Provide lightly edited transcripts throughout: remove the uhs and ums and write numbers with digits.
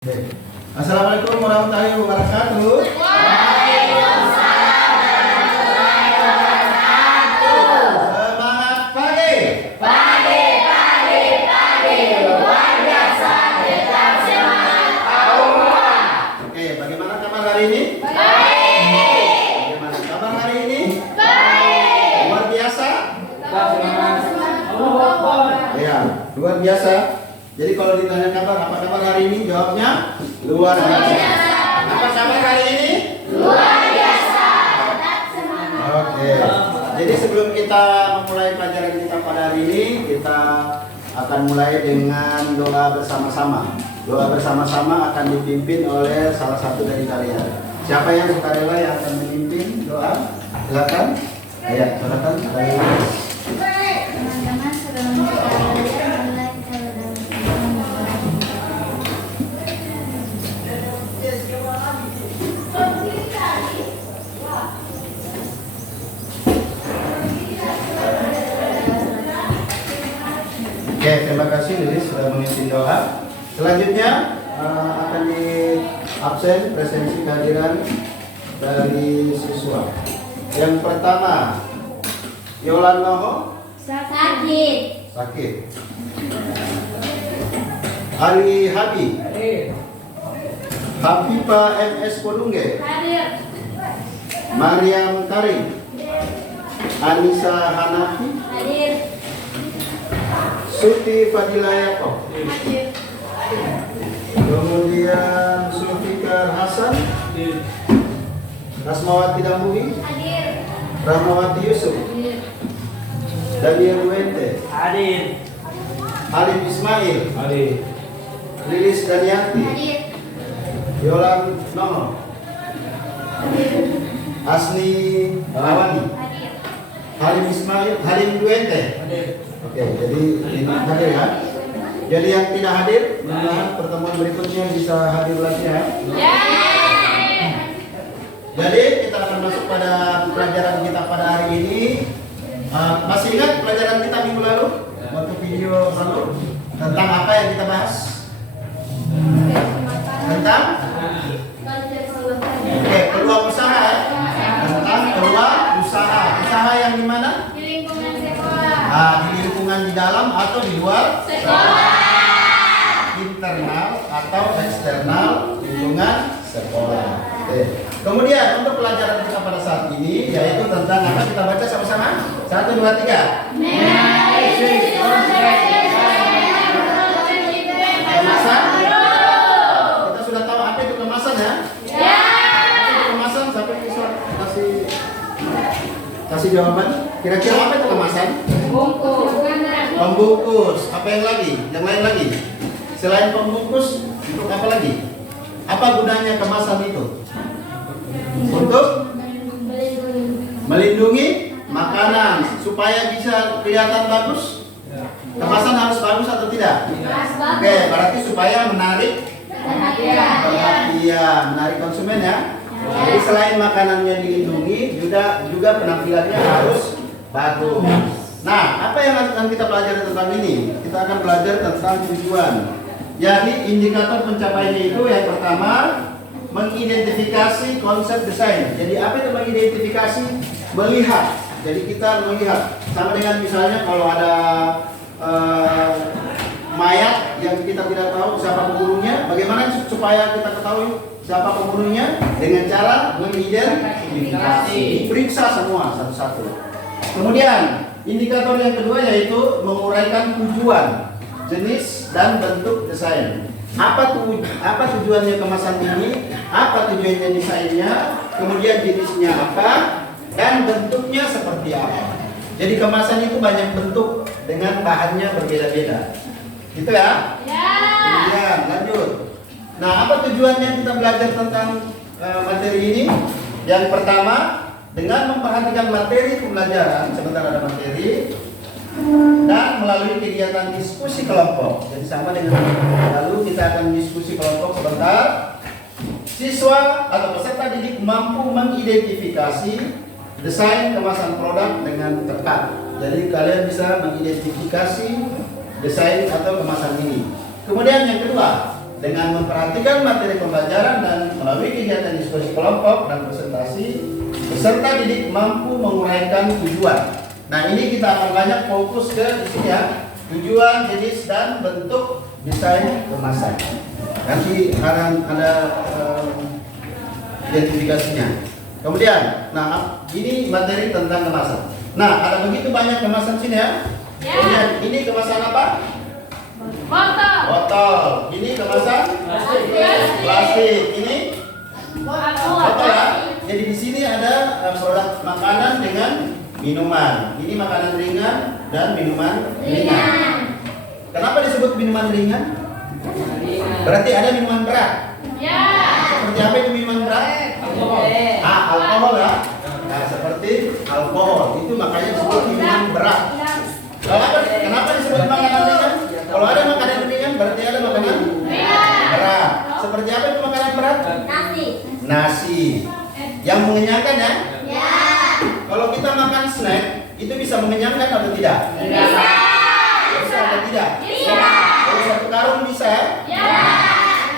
Assalamualaikum warahmatullahi wabarakatuh. Waalaikumsalam warahmatullahi wabarakatuh. Semangat pagi. Pagi. Luar biasa. Tetap semangat. Allah. Oke, bagaimana kabar hari ini? Baik. Bagaimana kabar hari ini? Baik. Luar biasa? Tetap semangat. Allah. Ya, luar biasa. Jadi kalau ditanya kabar, apa kabar hari ini? Jawabnya luar biasa. Apa kabar hari ini? Luar biasa. Tetap semangat. Oke. Jadi sebelum kita memulai pelajaran kita pada hari ini, kita akan mulai dengan doa bersama-sama. Doa bersama-sama akan dipimpin oleh salah satu dari kalian. Siapa yang sukarela yang akan memimpin doa? Silakan. Ya, silakan. Teman-teman sebelum kita belajar mulai kita Oke, terima kasih Lilis sudah memimpin doa. Selanjutnya akan di absen presensi kehadiran dari siswa. Yang pertama, Yolan Noho sakit. sakit. Ali Habi, Habiba MS Kodungge, Hadir. Mariam Karim, Anissa Hanafi, Hadir. Suti Fadila Yakob, Hadir. kemudian Sulfikar Hasan, Rasmawati Damuri, Hadir. Rahmawati Yusuf, Hadir. Daniel Wente, Hadir. Halim Ismail, Hadir. Lilis Danianti, Hadir. Yolan Nono, Asni Lawani, Hadir. Halim Ismail, Halim Wente. Hadir. Oke, jadi ini hadir ya. Jadi yang tidak hadir, mudah-mudahan pertemuan berikutnya bisa hadir lagi ya. Ya. Jadi kita akan masuk pada pelajaran kita pada hari ini. Masih ingat pelajaran kita minggu lalu? Waktu video lalu tentang apa yang kita bahas? Tentang peluang usaha ya? Tentang peluang usaha. Usaha yang di mana? Di lingkungan sekolah. Di lingkungan di dalam atau di luar? Sekolah. Internal atau eksternal lingkungan sekolah. Oke. Kemudian untuk pelajaran kita pada saat ini yaitu tentang apa, kita baca sama-sama? 1, 2, 3. Kemasan. Kita sudah tahu apa itu kemasan ya? Ya. Apa itu kemasan? Siapa yang bisa kasih jawaban? Kira-kira apa itu kemasan? Pembungkus. Apa yang lagi? Yang lain lagi? Selain pembungkus, untuk apa lagi? Apa gunanya kemasan itu? Untuk melindungi makanan supaya bisa kelihatan bagus. Kemasan harus bagus atau tidak? Oke, berarti supaya menarik perhatian, menarik konsumen ya. Jadi selain makanannya dilindungi, juga penampilannya harus bagus. Nah, apa yang akan kita pelajari tentang ini? Kita akan belajar tentang tujuan. Jadi indikator pencapaiannya itu yang pertama, mengidentifikasi konsep desain. Jadi apa itu mengidentifikasi? Melihat. Jadi kita melihat. Sama dengan misalnya kalau ada mayat yang kita tidak tahu siapa pembunuhnya, bagaimana supaya kita ketahui siapa pembunuhnya? Dengan cara mengidentifikasi, periksa semua satu-satu. Kemudian indikator yang kedua yaitu menguraikan tujuan, jenis dan bentuk desain. Apa tujuannya kemasan ini? Apa tujuannya desainnya? Kemudian jenisnya apa? Dan bentuknya seperti apa? Jadi kemasan itu banyak bentuk dengan bahannya berbeda-beda. Gitu ya? Ya. Kemudian lanjut. Nah, apa tujuannya kita belajar tentang materi ini? Yang pertama, dengan memperhatikan materi pembelajaran, sebentar ada materi, dan melalui kegiatan diskusi kelompok. Jadi sama dengan lalu kita akan diskusi kelompok sebentar. Siswa atau peserta didik mampu mengidentifikasi desain kemasan produk dengan tepat. Jadi kalian bisa mengidentifikasi desain atau kemasan ini. Kemudian yang kedua, dengan memperhatikan materi pembelajaran dan melalui kegiatan diskusi kelompok dan presentasi, peserta didik mampu menguraikan tujuan. Nah, ini kita akan banyak fokus ke isinya, tujuan, jenis, dan bentuk desain kemasan. Nanti ada identifikasinya. Kemudian, nah ini materi tentang kemasan. Nah, ada begitu banyak kemasan sini ya. Kemudian, ini kemasan apa? Botol. Ini kemasan plastik. Ini botol ya. Jadi di sini ada produk makanan dengan minuman. Ini makanan ringan dan minuman ringan. Kenapa disebut minuman ringan? Berarti ada minuman berat. Seperti apa itu minuman berat? Alkohol ya. Nah, seperti alkohol itu makanya disebut minuman berat. Kenapa disebut makanan ringan? Kalau ada makanan ringan berarti ada makanan berat. Seperti apa itu makanan berat? Nasi. Yang mengenyangkan ya? Kalau kita makan snack itu bisa mengenyangkan atau tidak? Bisa atau tidak? Kalau satu karung bisa ya?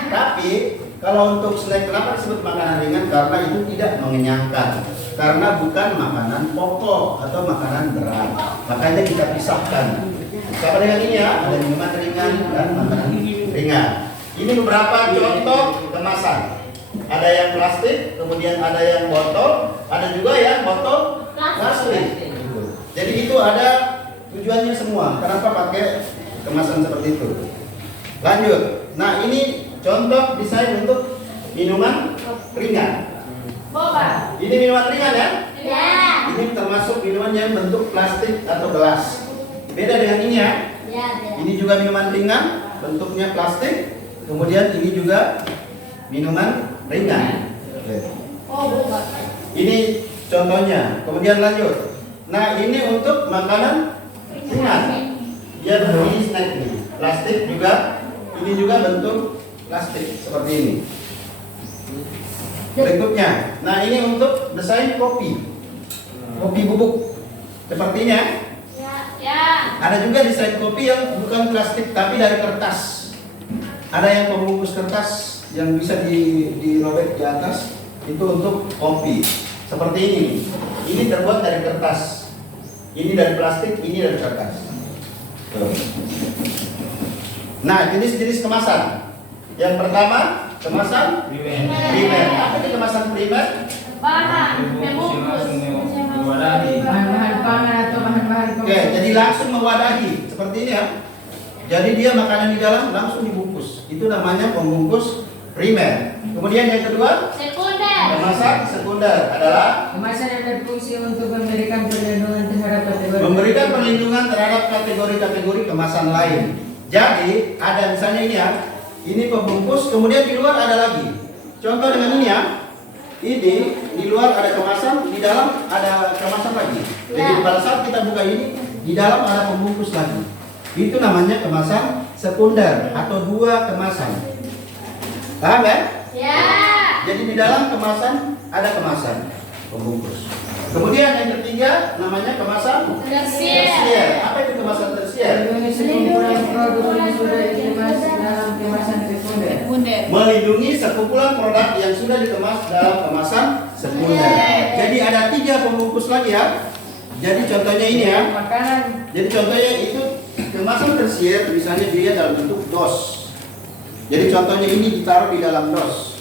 Tapi kalau untuk snack kenapa disebut makanan ringan? Karena itu tidak mengenyangkan. Karena bukan makanan pokok atau makanan berat. Makanya kita pisahkan. Sama dengan ini ya, ada minuman ringan dan makanan ringan. Ini beberapa contoh kemasan. Ada yang plastik, kemudian ada yang botol, ada juga yang botol plastik. Jadi itu ada tujuannya semua. Kenapa pakai kemasan seperti itu? Lanjut. Nah, ini contoh desain untuk minuman ringan. Ini minuman ringan ya? Ini termasuk minuman yang bentuk plastik atau gelas. Beda dengan ini ya? Ini juga minuman ringan, bentuknya plastik. Kemudian ini juga minuman ringan. Ini contohnya. Kemudian lanjut. Nah, ini untuk makanan ringan. Dia bentuknya snack nih. Plastik juga. Ini juga bentuk plastik seperti ini. Berikutnya, nah ini untuk desain kopi bubuk sepertinya. Ada juga desain kopi yang bukan plastik tapi dari kertas. Ada yang pembungkus kertas yang bisa dirobek di atas, itu untuk kopi seperti ini. Ini terbuat dari kertas, ini dari plastik, ini dari kertas. Nah, jenis-jenis kemasan. Yang pertama, kemasan primer. Apa itu kemasan primer? Bahan-bahan pangan atau bahan-bahan Oke, jadi langsung mewadahi seperti ini ya. Jadi dia makanan di dalam langsung dibungkus. Itu namanya pembungkus primer. Kemudian yang kedua, kemasan sekunder adalah kemasan yang berfungsi untuk memberikan perlindungan terhadap kategori kemasan lain. Jadi ada misalnya ini ya. Ini pembungkus, kemudian di luar ada lagi. Contoh dengan ini ya. Ini di luar ada kemasan, di dalam ada kemasan lagi. Jadi pada saat kita buka ini, di dalam ada pembungkus lagi. Itu namanya kemasan sekunder atau dua kemasan. Paham ya? Jadi di dalam kemasan ada kemasan pembungkus. Kemudian yang ketiga namanya kemasan tersier. Apa itu kemasan tersier? sekumpulan produk yang sudah dikemas dalam kemasan sekunder. Melindungi sekumpulan produk yang sudah dikemas dalam kemasan sekunder. Jadi ada 3 pembungkus lagi ya. Jadi contohnya ini ya. Makanan. Jadi contohnya itu kemasan tersier, misalnya dia dalam bentuk dos. Jadi contohnya ini ditaruh di dalam dos.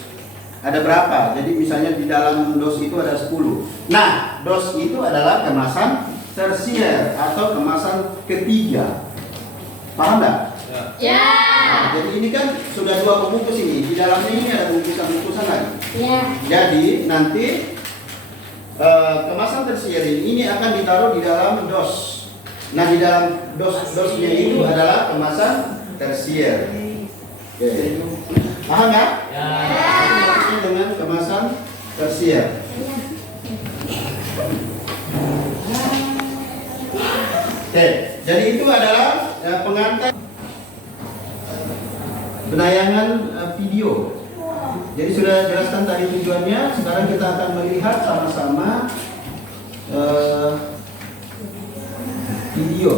Ada berapa? Jadi misalnya di dalam dos itu ada 10. Nah, dos itu adalah kemasan tersier atau kemasan ketiga. Paham nggak? Nah, jadi ini kan sudah 2 pembungkus ini. Di dalamnya ini ada bungkusan-bungkusan lagi. Jadi nanti kemasan tersier ini akan ditaruh di dalam dos. Nah, di dalam dosnya itu adalah kemasan tersier. Oke. Paham ya? Dengan kemasan tersier. Oke, jadi itu adalah pengantar penayangan video. Jadi sudah jelaskan tadi tujuannya. Sekarang kita akan melihat sama-sama video.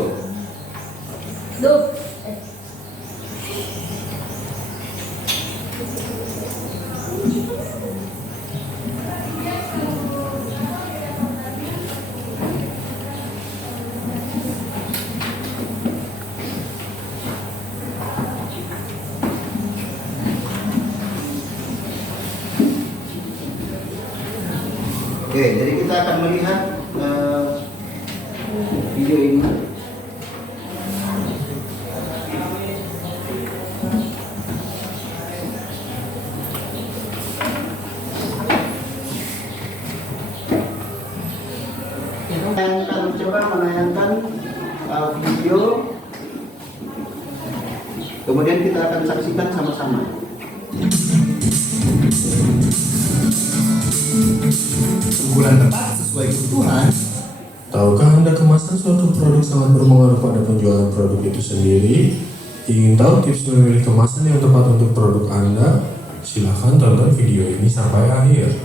Oke, jadi kita akan melihat video ini. Saya akan mencoba menayangkan video, kemudian kita akan saksikan sama-sama. Bulan tepat sesuai kebutuhan. Tahukah Anda kemasan suatu produk sangat berpengaruh pada penjualan produk itu sendiri? Ingin tahu tips memilih kemasan yang tepat untuk produk Anda? Silahkan tonton video ini sampai akhir.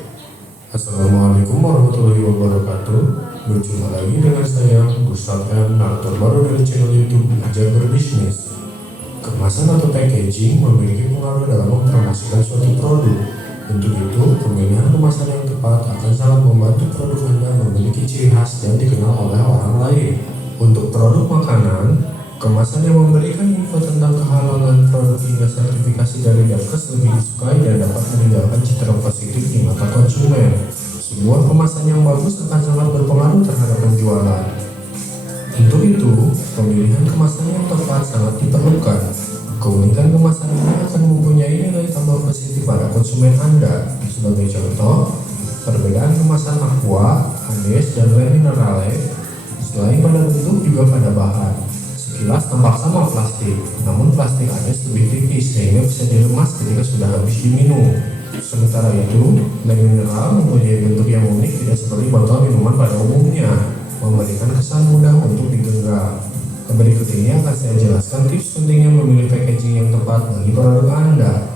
Assalamualaikum warahmatullahi wabarakatuh. Berjumpa lagi dengan saya, Gustaf M, narator baru dari channel YouTube Belajar Berbisnis. Kemasan atau packaging memiliki pengaruh dalam mempromosikan suatu produk. Untuk itu, pemilihan kemasan yang tepat akan sangat membantu produk Anda memiliki ciri khas dan dikenal oleh orang lain. Untuk produk makanan, kemasan yang memberikan info tentang kehalalan produk hingga sertifikasi dari Dabkes lebih disukai dan dapat meninggalkan citra positif di mata konsumen. Sebuah kemasan yang bagus akan sangat berpengaruh terhadap penjualan. Untuk itu, pemilihan kemasan yang tepat sangat diperlukan. Keunikan kemasan ini akan mempunyai nilai tambah positif pada konsumen Anda. Sebagai contoh, perbedaan kemasan Aqua, Andes, dan Le Minerale selain pada bentuk juga pada bahan. Sekilas tampak sama plastik, namun plastik Andes lebih tipis sehingga bisa diremas ketika sudah habis diminum. Sementara itu, Le Minerale mempunyai bentuk yang unik, tidak seperti botol minuman pada umumnya, memberikan kesan mudah untuk digenggam. Berikut ini akan saya jelaskan tips pentingnya memilih packaging yang tepat bagi produk Anda.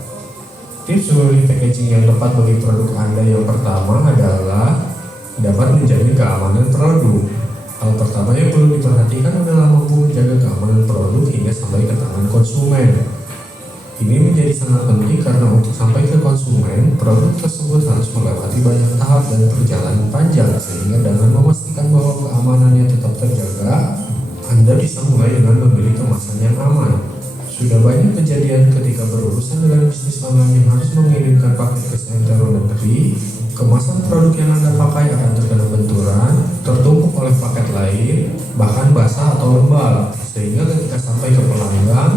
Tips memilih packaging yang tepat bagi produk Anda yang pertama adalah dapat menjamin keamanan produk. Hal pertama yang perlu diperhatikan adalah mampu menjaga keamanan produk hingga sampai ke tangan konsumen. Ini menjadi sangat penting karena untuk sampai ke konsumen, produk tersebut harus melewati banyak tahap dan perjalanan panjang, sehingga dengan memastikan bahwa keamanannya tetap terjaga, Anda bisa mulai dengan memilih kemasan yang aman. Sudah banyak kejadian ketika berurusan dengan bisnis online yang harus mengirimkan paket ke seantero negeri, kemasan produk yang Anda pakai akan terkena benturan, tertumpuk oleh paket lain, bahkan basah atau lembab, sehingga ketika sampai ke pelanggan,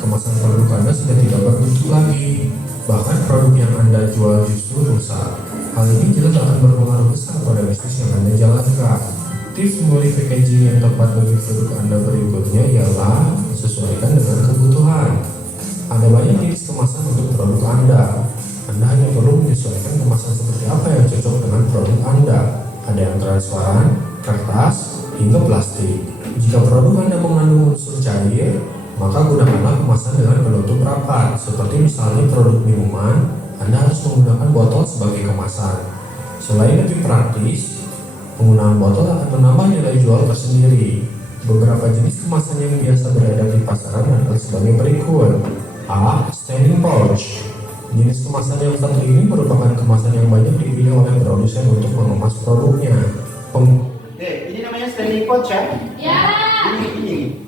kemasan produk Anda sudah tidak berbentuk lagi. Bahkan produk yang Anda jual justru rusak. Hal ini jelas akan berpengaruh besar pada bisnis yang Anda jalankan. Tips memilih packaging yang tepat bagi produk Anda berikutnya ialah sesuaikan dengan kebutuhan. Ada banyak jenis kemasan untuk produk Anda. Anda hanya perlu menyesuaikan kemasan seperti apa yang cocok dengan produk Anda. Ada yang transparan, kertas, hingga plastik. Jika produk Anda mengandung unsur cair, maka gunakanlah kemasan dengan penutup rapat. Seperti misalnya produk minuman, Anda harus menggunakan botol sebagai kemasan. Selain lebih praktis, penggunaan botol akan menambah nilai jual tersendiri. Beberapa jenis kemasan yang biasa beredar di pasaran adalah sebagai berikut. A. Standing pouch. Jenis kemasan yang satu ini merupakan kemasan yang banyak dipilih oleh produsen untuk mengemas produknya. Oke, ini namanya standing pouch ya? Ya.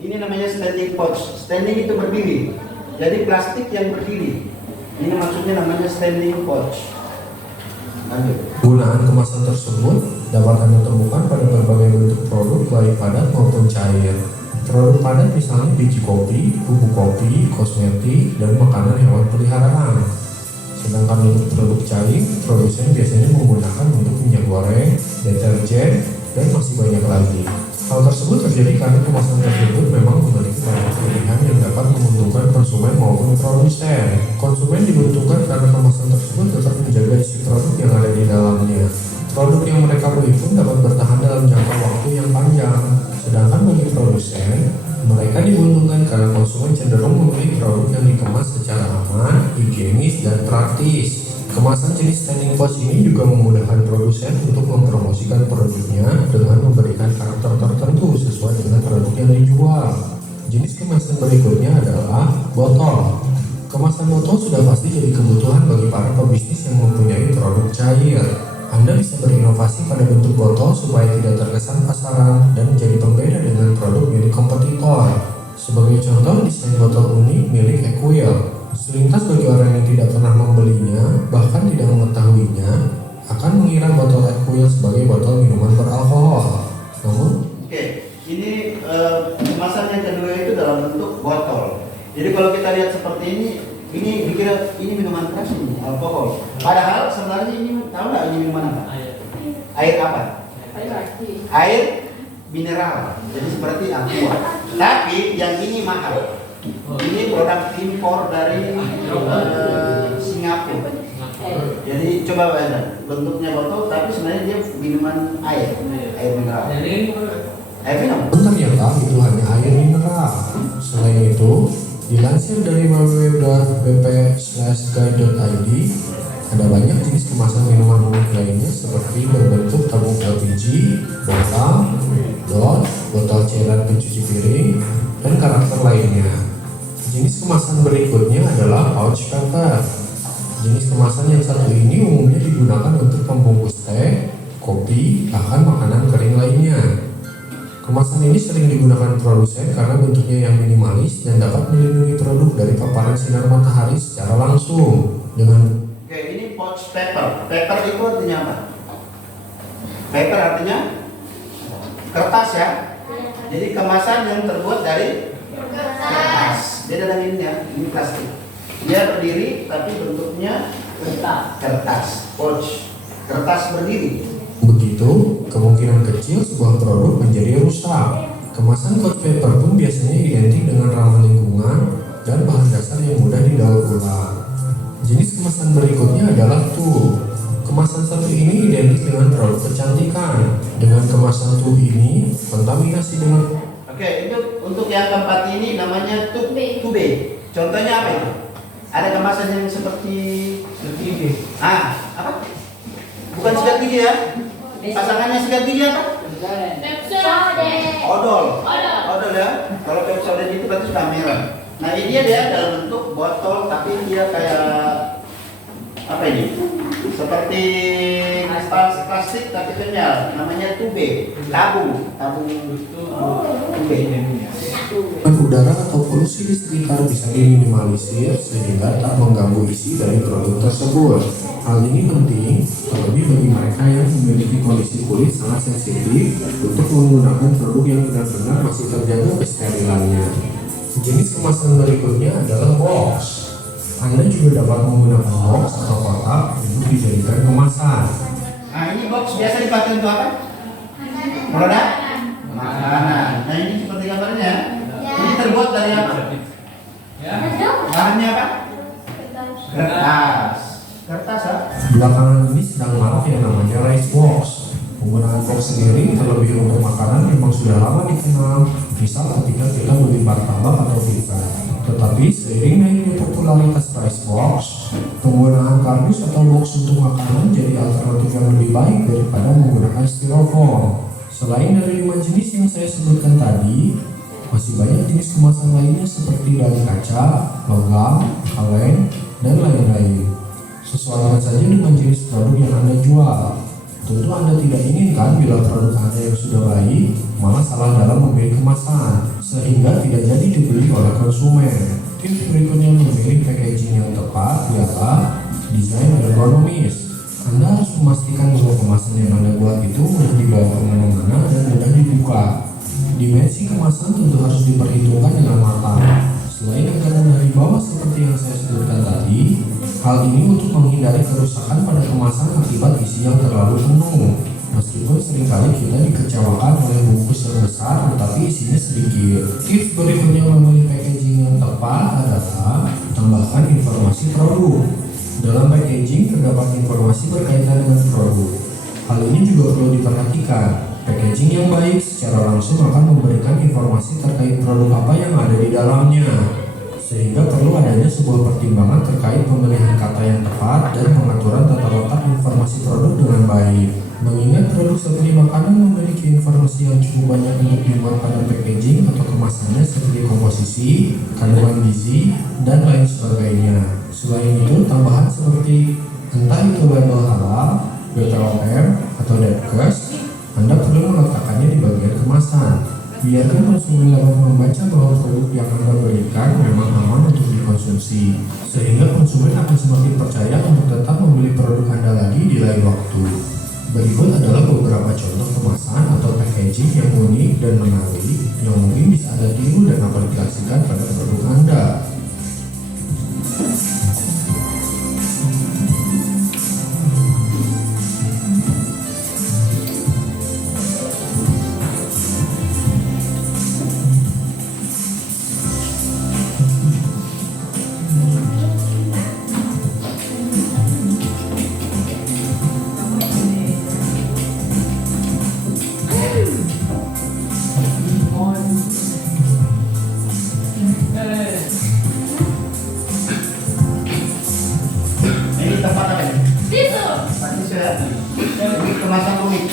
Ini namanya standing pouch. Standing itu berdiri. Jadi plastik yang berdiri. Ini maksudnya namanya standing pouch. Lanjut. Penggunaan kemasan tersebut dapat Anda temukan pada berbagai bentuk produk baik padat maupun cair. Produk padat misalnya biji kopi, bubuk kopi, kosmetik, dan makanan hewan peliharaan. Sedangkan untuk produk cair, produsen biasanya menggunakan untuk minyak goreng, deterjen, dan masih banyak lagi. Hal tersebut terjadi karena kemasan tersebut memang memiliki banyak pilihan yang dapat menguntungkan konsumen maupun produsen. Konsumen dibutuhkan karena kemasan tersebut dapat menjaga isi produk yang ada di dalamnya. Produk yang mereka beli pun dapat bertahan dalam jangka waktu yang panjang. Sedangkan bagi produsen, mereka diuntungkan karena konsumen cenderung memilih produk yang dikemas secara aman, higienis, dan praktis. Kemasan jenis standing pouch ini juga memudahkan produsen untuk mempromosikan produknya dengan memberikan karakter tertentu sesuai dengan produk yang dijual. Jenis kemasan berikutnya adalah botol. Kemasan botol sudah pasti jadi kebutuhan bagi para pebisnis yang mempunyai produk cair. Anda bisa berinovasi pada bentuk botol supaya tidak terkesan pasaran dan menjadi pembeda dengan produk milik kompetitor. Sebagai contoh, desain botol unik milik Equil. Selintas bagi orang yang tidak pernah membelinya, bahkan tidak mengetahuinya, akan mengira botol Aquil sebagai botol minuman beralkohol. Namun, Oke, ini kemasan yang kedua itu dalam bentuk botol. Jadi kalau kita lihat seperti ini dikira ini minuman keras ini, alkohol. Padahal sebenarnya ini tahu nggak ini minuman apa? Air apa? Air mineral. Jadi seperti aqua. Tapi yang ini mahal. Ini produk impor dari Singapura. Jadi coba bayangkan bentuknya botol, tapi sebenarnya dia minuman air mineral. Air minum. ternyata itu hanya air mineral. Selain itu, dilansir dari www.bp/guide.id, ada banyak jenis kemasan minuman unik lainnya seperti berbentuk tabung LPG, botol cairan pencuci piring, dan karakter lainnya. Jenis kemasan berikutnya adalah pouch paper. Jenis kemasan yang satu ini umumnya digunakan untuk pembungkus teh, kopi, bahkan makanan kering lainnya. Kemasan ini sering digunakan produsen karena bentuknya yang minimalis dan dapat melindungi produk dari paparan sinar matahari secara langsung. Oke, ini pouch paper. Paper itu artinya apa? Paper artinya kertas ya. Jadi kemasan yang terbuat dari kertas. Beda dengan ini ya, ini plastik. Dia berdiri tapi bentuknya kertas. Pouch, kertas berdiri. Begitu, kemungkinan kecil sebuah produk menjadi rusak. Kemasan pouch paper pun biasanya identik dengan ramah lingkungan dan bahan dasar yang mudah didaur ulang. Jenis kemasan berikutnya adalah tube. Kemasan satu ini identik dengan produk kecantikan. Dengan kemasan tube ini, kontaminasi dengan... Oke, itu untuk yang keempat ini namanya tube. Contohnya apa itu? Ada kemasan yang seperti apa? Bukan sikat gigi ya? Pasangannya sikat gigi apa? Odol ya. Kalau Pepsodent itu berarti sudah merah. Nah ini dia dalam bentuk botol tapi dia kayak apa ini? Seperti plastik tapi kenyal. Namanya tube, tabung tube. Udara atau polusi di sekitar bisa diminimalisir sehingga tak mengganggu isi dari produk tersebut. Hal ini penting terlebih bagi mereka yang memiliki kondisi kulit sangat sensitif untuk menggunakan produk yang benar-benar masih terjaga kesterilannya. Jenis kemasan berikutnya adalah box. Anda juga dapat menggunakan box atau kotak untuk dijadikan kemasan. Nah ini box biasa dipakai untuk apa? Produk makanan. Nah ini seperti gambarnya. Ini terbuat dari apa? Bahannya apa? Kertas ya? Belakangan ini sedang marak yang namanya rice box. Penggunaan box sendiri terlebih untuk makanan memang sudah lama dikenal. Misal ketika kita beli martabak atau pizza. Tetapi seiring naiknya popularitas rice box, penggunaan kardus atau box untuk makanan jadi alternatif yang lebih baik daripada menggunakan styrofoam. Selain dari 5 jenis yang saya sebutkan tadi, masih banyak jenis kemasan lainnya seperti dari kaca, logam, kaleng, dan lain-lain. Sesuaikan saja dengan jenis produk yang Anda jual. Tentu Anda tidak inginkan bila produk Anda yang sudah baik malah salah dalam memilih kemasan, sehingga tidak jadi dibeli oleh konsumen. Tips berikutnya memilih packaging yang tepat ialah desain ergonomis. Anda harus memastikan bahwa kemasan yang Anda buat itu mudah dibawa kemana-mana dan mudah dibuka. Dimensi kemasan tentu harus diperhitungkan dengan matang. Selain agar mudah dibawa seperti yang saya sebutkan tadi, hal ini untuk menghindari kerusakan pada kemasan akibat isi yang terlalu penuh. Meskipun seringkali kita dikecewakan oleh bungkus yang besar tetapi isinya sedikit. Tips berikutnya memilih packaging yang tepat adalah tambahkan informasi produk. Dalam packaging terdapat informasi berkaitan dengan produk. Hal ini juga perlu diperhatikan. Packaging yang baik secara langsung akan memberikan informasi terkait produk apa yang ada di dalamnya, sehingga perlu adanya sebuah pertimbangan terkait pemilihan kata yang tepat dan pengaturan tata letak informasi produk dengan baik. Mengingat produk seperti makanan memiliki informasi yang cukup banyak untuk dimuat pada packaging atau kemasannya seperti komposisi, kandungan gizi, dan lain sebagainya. Selain itu, tambahan seperti entah itu label halal, BPOM, atau Depkes, Anda perlu meletakkannya di bagian kemasan. Biarkan konsumen dapat membaca bahwa produk yang Anda berikan memang aman untuk dikonsumsi, sehingga konsumen akan semakin percaya untuk tetap memilih produk Anda lagi di lain waktu. Berikut adalah beberapa contoh kemasan atau packaging yang unik dan menarik yang mungkin bisa Anda tiru dan aplikasikan pada produk Anda. Ini tempat apa ini? Tisu. Tadi saya ini kemasan unik.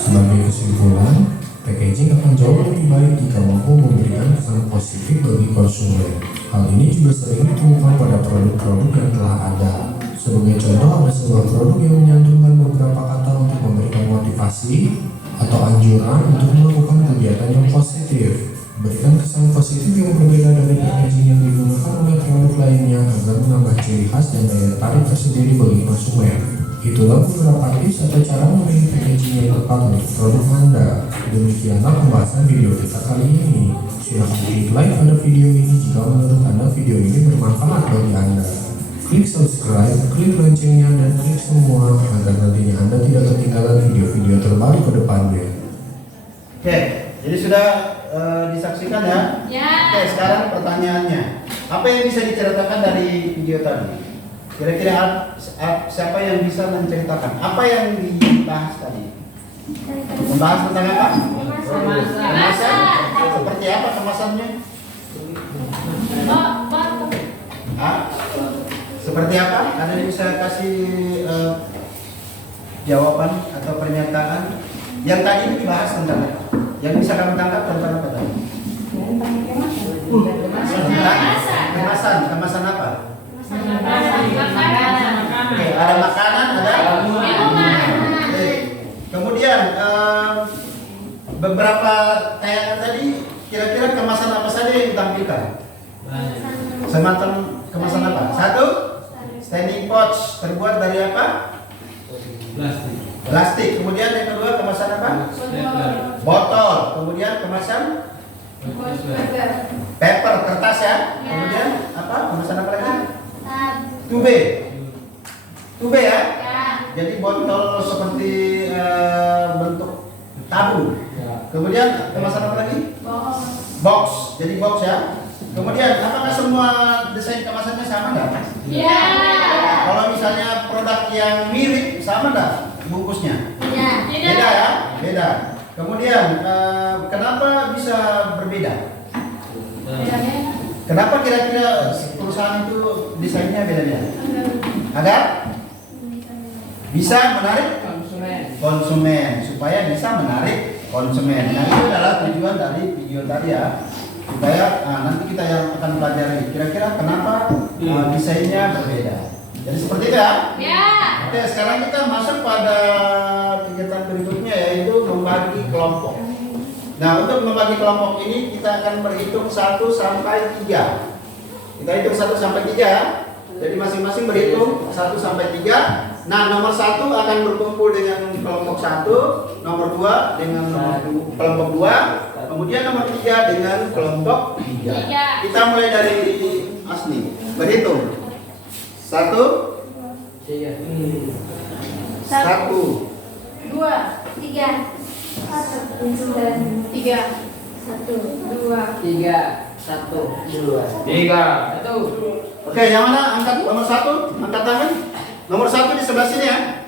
Sebagai kesimpulan, packaging akan jauh lebih baik jika mampu memberikan kesan positif bagi konsumen. Hal ini juga sering ditemukan pada produk-produk yang telah ada. Sebagai contoh, ada sebuah produk yang menyantumkan beberapa kata untuk memberikan motivasi atau anjuran untuk melakukan kegiatan yang positif. Berikan kesan positif yang berbeda dari packaging yang digunakan oleh produk lainnya agar menambah ciri khas dan daya tarik tersendiri bagi konsumen. Itulah beberapa tips atau cara memilih packaging yang tepat untuk produk Anda. Demikianlah pembahasan video kita kali ini. Silahkan klik like pada video ini jika menurut Anda video ini bermanfaat bagi Anda. Klik subscribe, klik loncengnya, dan klik semua agar nantinya Anda tidak ketinggalan video-video terbaru ke depannya. Oke, jadi sudah disaksikan ya? Ya. Oke, sekarang pertanyaannya. Apa yang bisa diceritakan dari video tadi? Kira-kira siapa yang bisa menceritakan? Apa yang dibahas tadi? Membahas tentang apa? Kemasan. Seperti apa kemasannya? Hah? Seperti apa? Ada yang bisa kasih jawaban atau pernyataan? Yang tadi itu dibahas tentang apa? Yang bisa kamu tangkap tentang apa tadi? Kemasan apa? Oke, ada makanan, ada Oke. Kemudian beberapa tayangan tadi, kira-kira kemasan apa saja yang ditampilkan? Semacam kemasan apa? Satu, standing pouch terbuat dari apa? Plastik. Kemudian yang kedua kemasan apa? Botol. Kemudian kemasan paper, kertas ya. Kemudian apa? Kemasan apa lagi? Tube. Tube ya. Jadi botol seperti bentuk tabung. Kemudian kemasan apa lagi? Box. Jadi box ya. Kemudian apakah semua desain kemasannya sama nggak? Ya. Kalau misalnya produk yang mirip sama nggak bungkusnya? Beda ya? Beda. Kemudian kenapa bisa berbeda? Kenapa kira-kira perusahaan itu desainnya beda-beda? Agar bisa menarik konsumen, supaya bisa menarik konsumen. Nah, itu adalah tujuan dari video tadi ya. Supaya nanti kita yang akan pelajari kira-kira kenapa desainnya berbeda. Jadi seperti itu ya. Ya. Oke, sekarang kita masuk pada kegiatan berikutnya, yaitu membagi kelompok. Nah, untuk membagi kelompok ini kita akan berhitung 1 sampai 3. Kita hitung 1 sampai 3 ya. Jadi masing-masing berhitung 1 sampai 3. Nah, nomor 1 akan berkumpul dengan kelompok 1, nomor 2 dengan kelompok 2, kemudian nomor 3 dengan kelompok 3. Kita mulai dari Asni. Berhitung. 1, 1, 2, 3, 1, 3, 1, 2. Oke, yang mana angkat nomor 1? Angkat tangan. Nomor 1 di sebelah sini ya.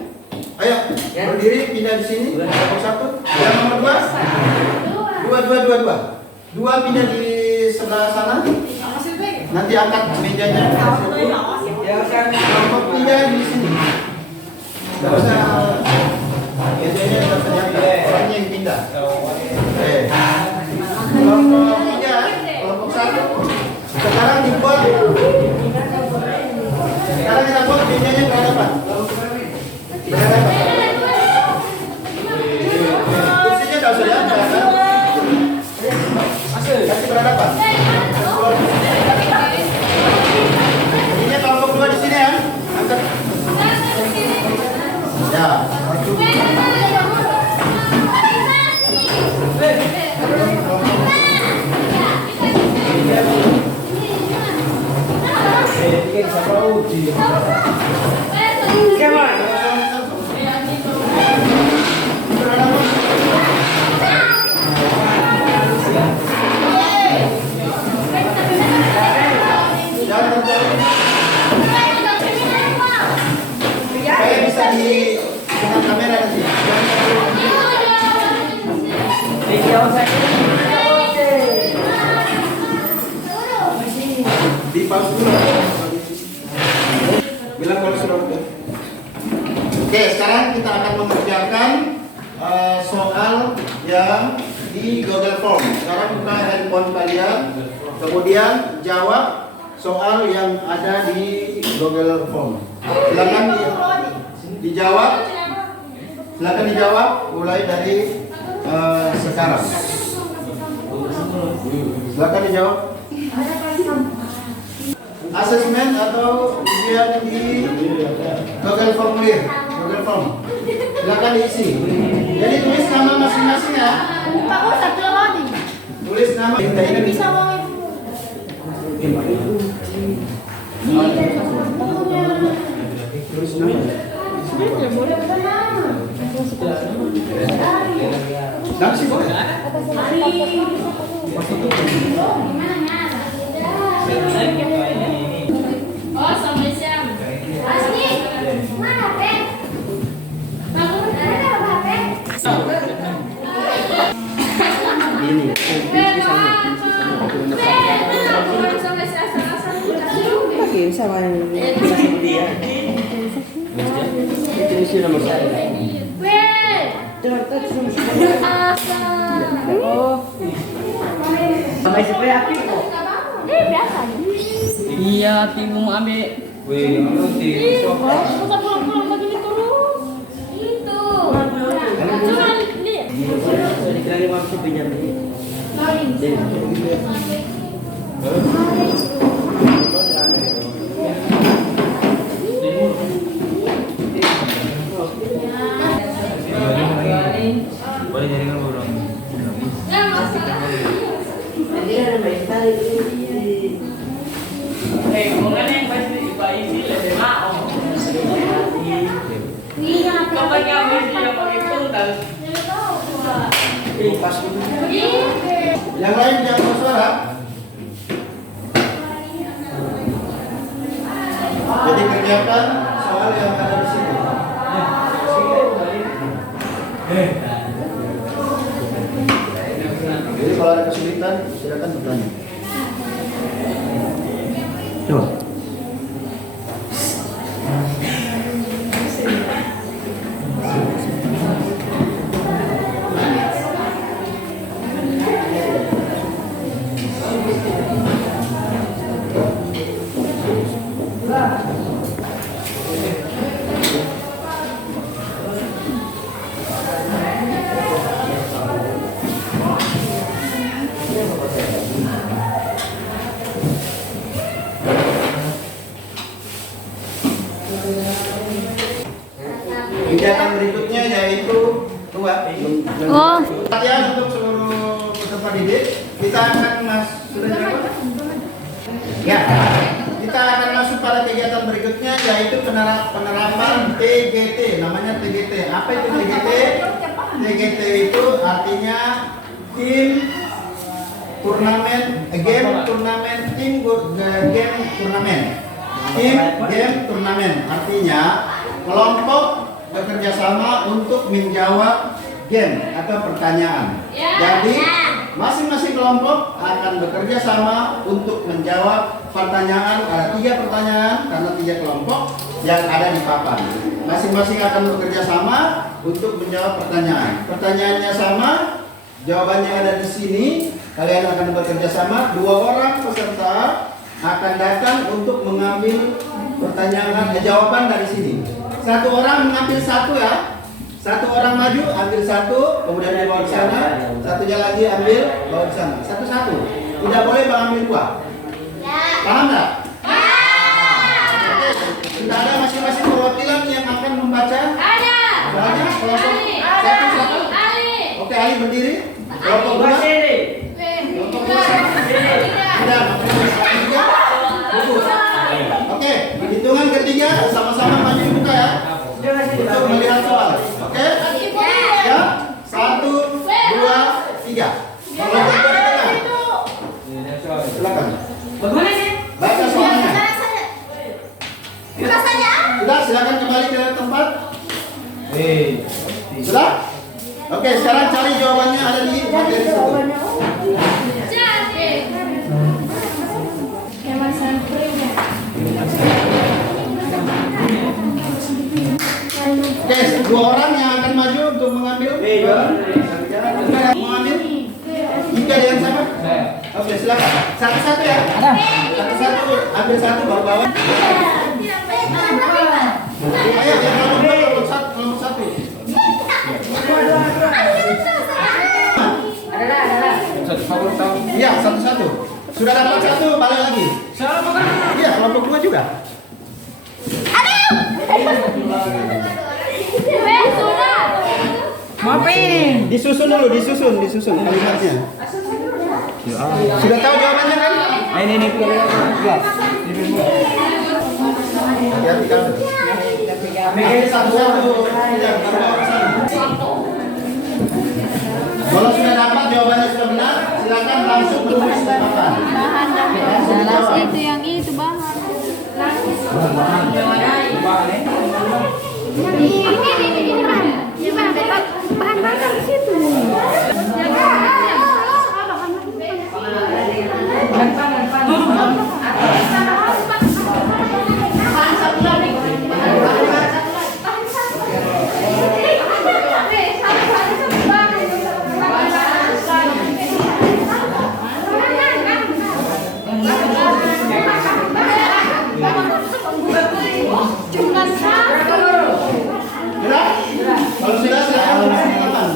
Ayo, berdiri, pindah di sini. Nomor 1. Yang nomor 2. 2 pindah di sebelah sana. Nanti angkat mejanya. Kelompok 3 di sini. Gak usah. Mejanya sudah terlihat. Orangnya yang pindah. Oke. Kelompok 3, kelompok 1. Sekarang dibuat. Sekarang kita buat mejanya berhadapan. Kursinya gak usah diangkat. Kasih berhadapan. Ini kelompok 2 di sini ya. Angkat. Oke, sekarang kita akan mengerjakan soal yang di Google Form. Sekarang buka handphone kalian, kemudian jawab soal yang ada di Google Form. Silakan dijawab. Silakan dijawab mulai dari sekarang. Silakan dijawab. Asesmen atau ujian di Google Formulir, Google Form. Silakan diisi. Jadi tulis nama masing-masing ya. Pak, kok satu lagi? Tulis nama kita ini. Bisa mau Tulis nama. Nasi boleh. Oh, sama siam. Asli. Mana HP? Bangun ada HP? Ini. Oke, sama yang dia. Itu isi nomor saya. Oh. Sampai sampai aktif kok. Biasa. Iya, timu mau ambil. Wih, nanti. Masa pulang-pulang begini terus? Itu. Cuma lihat. Dikira mau pinjam ini. Boleh jaringan belum? Nggak masalah. Iya, Yang lain jangan bersuara. Jadi kerjakan soal yang ada di sini. Jadi kalau ada kesulitan silakan bertanya. Coba. Kegiatan berikutnya yaitu latihan untuk seluruh peserta didik. Kita akan sudah jawab? Ya, kita akan masuk pada kegiatan berikutnya yaitu penerapan TGT. Namanya TGT. Apa itu TGT? TGT itu artinya tim turnamen, game turnamen, tim game turnamen. Tim game turnamen artinya kelompok bekerja sama untuk menjawab game atau pertanyaan. Jadi masing-masing kelompok akan bekerja sama untuk menjawab pertanyaan. Ada 3 pertanyaan karena 3 kelompok yang ada di papan. Masing-masing akan bekerja sama untuk menjawab pertanyaan. Pertanyaannya sama, jawabannya ada di sini. Kalian akan bekerja sama. 2 orang peserta akan datang untuk mengambil pertanyaan jawaban dari sini. 1 orang mengambil 1 ya. 1 orang maju ambil 1, kemudian dibawa ke sana. 1-nya lagi ambil, bawa ke sana. 1-1. Tidak boleh mengambil 2. Paham enggak? Sudah ada masing-masing perwakilan yang akan membaca? Ada. Ada. Kelompok 1 silakan. Oke, Ali berdiri. Kelompok 2. Kelompok 2 tidak. Bagus. Oke, hitungan ketiga sama-sama maju buka ya. Untuk melihat soal. Oke? Ya. 1, 2, 3. Kalau silakan. Bagaimana sih? Baca soalnya. Sudah, silakan kembali ke tempat. Sudah? Oke, sekarang cari jawabannya ada di materi 1. Oke, dua orang yang akan maju untuk mengambil. Mengambil. Jika ada yang sama. Oke, silakan. Satu-satu ya. Satu-satu. Ambil satu bawa-bawa. Ayo, yang kelompok satu. Iya, satu-satu. Sudah dapat satu, balik lagi. Iya, kelompok dua juga. Disusun dulu, disusun kalimatnya. Sudah tahu jawabannya kan? Ini Hati-hati kamu. Ambil satu-satu. Tidak, bawa satu. Kalau sudah dapat jawabannya sudah benar, silakan langsung tulis di papan. Jelas itu yang itu bahan. Bahan bakar di situ. Kalau sudah silakan tulis di papan.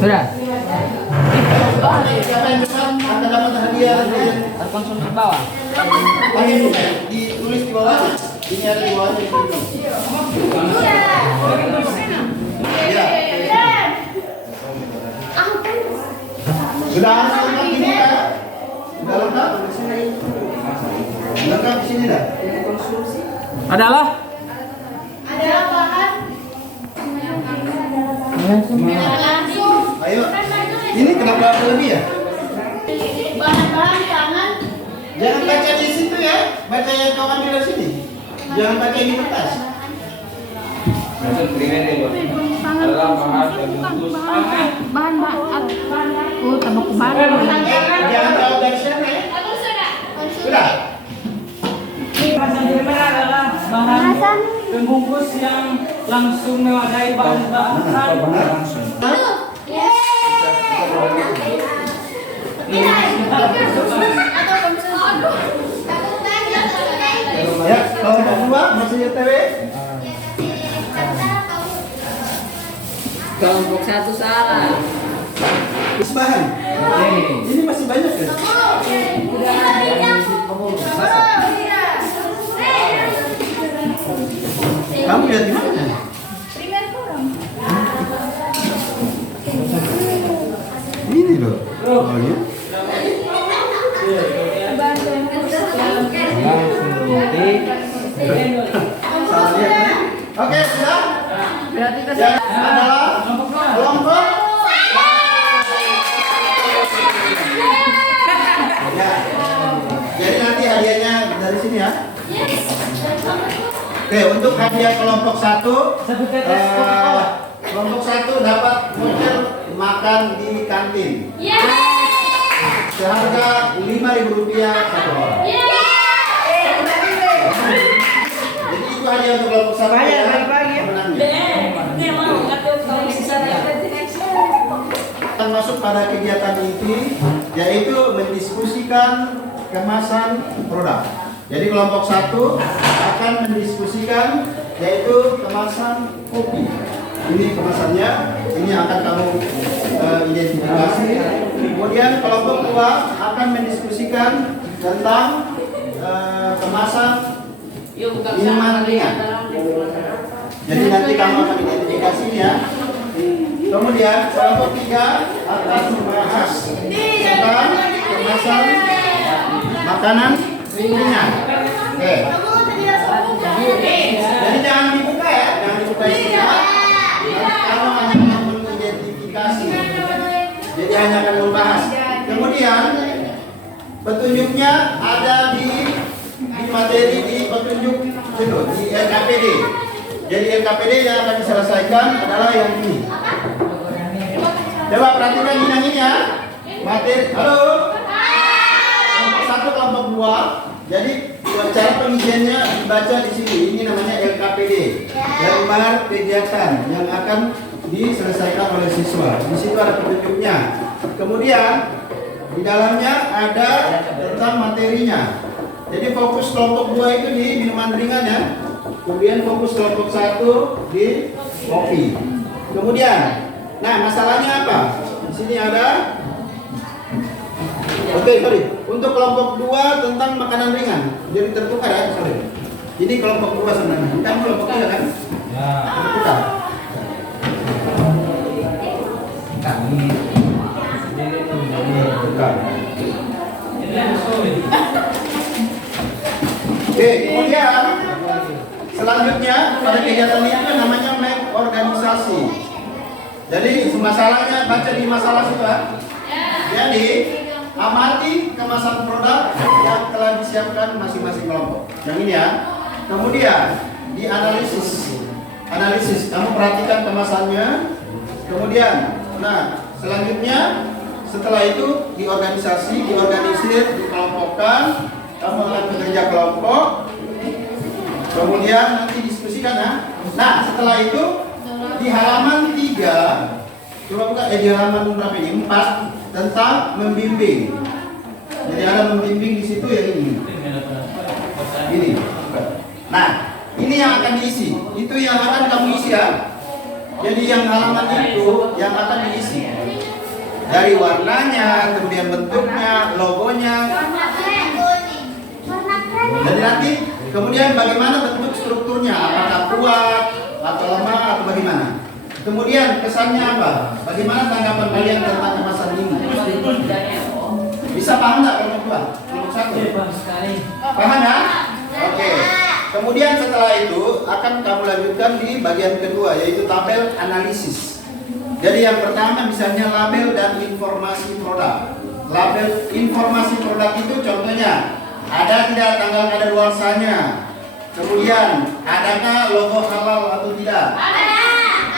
Sudah. Siapa yang cepat akan dapat hadiah. Konsumsi bawah. Ditulis di bawah. Ini ada di bawah. Ya. Sudah lengkap ini kan? Sudah lengkap? Lengkap di sini dah. Adalah. Ayo. Ini kenapa lebih ya? Bahan-bahan tangan. Jangan baca di situ ya. Baca yang kau ambil dari sini. Jangan baca di kertas. Bahan oh tambah kemarin. Jangan tahu dari sana ya. Sudah. Kemasan di mana adalah bahan pembungkus yang langsung mewadahi bahan-bahan. Ya, kalau kedua masih YTW. Kelompok satu salah. Bahan. Ini masih banyak ya? Kamu lihat di mana? Ini loh. Oh ya. Salah lihat kan? Oke, sudah. Yang adalah kelompok. Ya. Jadi nanti hadiahnya dari sini ya. Oke, untuk hadiah kelompok satu, kelompok satu dapat voucher makan di kantin. Seharga Rp5.000 satu orang. Jadi itu hadiah untuk kelompok satu ya. Akan masuk pada kegiatan ini, yaitu mendiskusikan kemasan produk. Jadi kelompok satu akan mendiskusikan yaitu kemasan kopi. Ini kemasannya, ini akan kamu identifikasi. Kemudian kelompok dua akan mendiskusikan tentang kemasan minuman ringan. Jadi nanti kamu akan identifikasinya. Kemudian kelompok tiga akan membahas tentang kemasan makanan ringan. Oke. Jadi jangan dibuka ya, jangan dibuka isinya. Kamu hanya mengidentifikasi. Jadi hanya akan membahas. Kemudian petunjuknya ada di materi di petunjuk itu di LKPD. Jadi LKPD yang akan diselesaikan adalah yang ini. Coba perhatikan ini ya. Materi. Halo. Kelompok satu, kelompok izinnya dibaca di sini. Ini namanya LKPD, lembar kegiatan yang akan diselesaikan oleh siswa. Di situ ada petunjuknya. Kemudian di dalamnya ada tentang materinya. Jadi fokus kelompok 2 itu di minuman ringan ya. Kemudian fokus kelompok 1 di kopi. Kemudian, nah masalahnya apa? Di sini ada. Oke, sorry. Untuk kelompok 2 tentang makanan ringan. Jadi tertukar ya, sorry. Ini kelompok 2 sebenarnya. Bukan kelompok 3 kan? Ya. Tertukar. Kami. Jadi itu Tertukar. sorry. Oke, kemudian selanjutnya pada kegiatan itu namanya organisasi. Jadi masalahnya baca di masalah situ ya. Jadi amati kemasan produk yang telah disiapkan masing-masing kelompok. Yang ini ya. Kemudian dianalisis. Analisis, kamu perhatikan kemasannya. Kemudian, nah selanjutnya setelah itu diorganisasi, diorganisir, dikelompokkan. Kamu akan bekerja kelompok. Kemudian nanti diskusikan ya. Nah setelah itu di halaman 3, coba buka di halaman berapa ini? 4 tentang membimbing. Jadi ada membimbing di situ ya ini. Ini. Nah ini yang akan diisi. Itu yang akan kamu isi ya. Jadi yang halaman itu yang akan diisi. Dari warnanya, kemudian bentuknya, logonya. Jadi nanti kemudian bagaimana bentuk strukturnya, apakah kuat atau lemah atau bagaimana. Kemudian kesannya apa? Bagaimana tanggapan kalian tentang kemasan ini? Bisa paham nggak kelompok 2? Kelompok 1? Paham ya? Oke. Kemudian setelah itu akan kamu lanjutkan di bagian kedua yaitu tabel analisis. Jadi yang pertama misalnya label dan informasi produk. Label informasi produk itu contohnya ada tidak tanggal kadaluarsanya. Kemudian adakah logo halal atau tidak?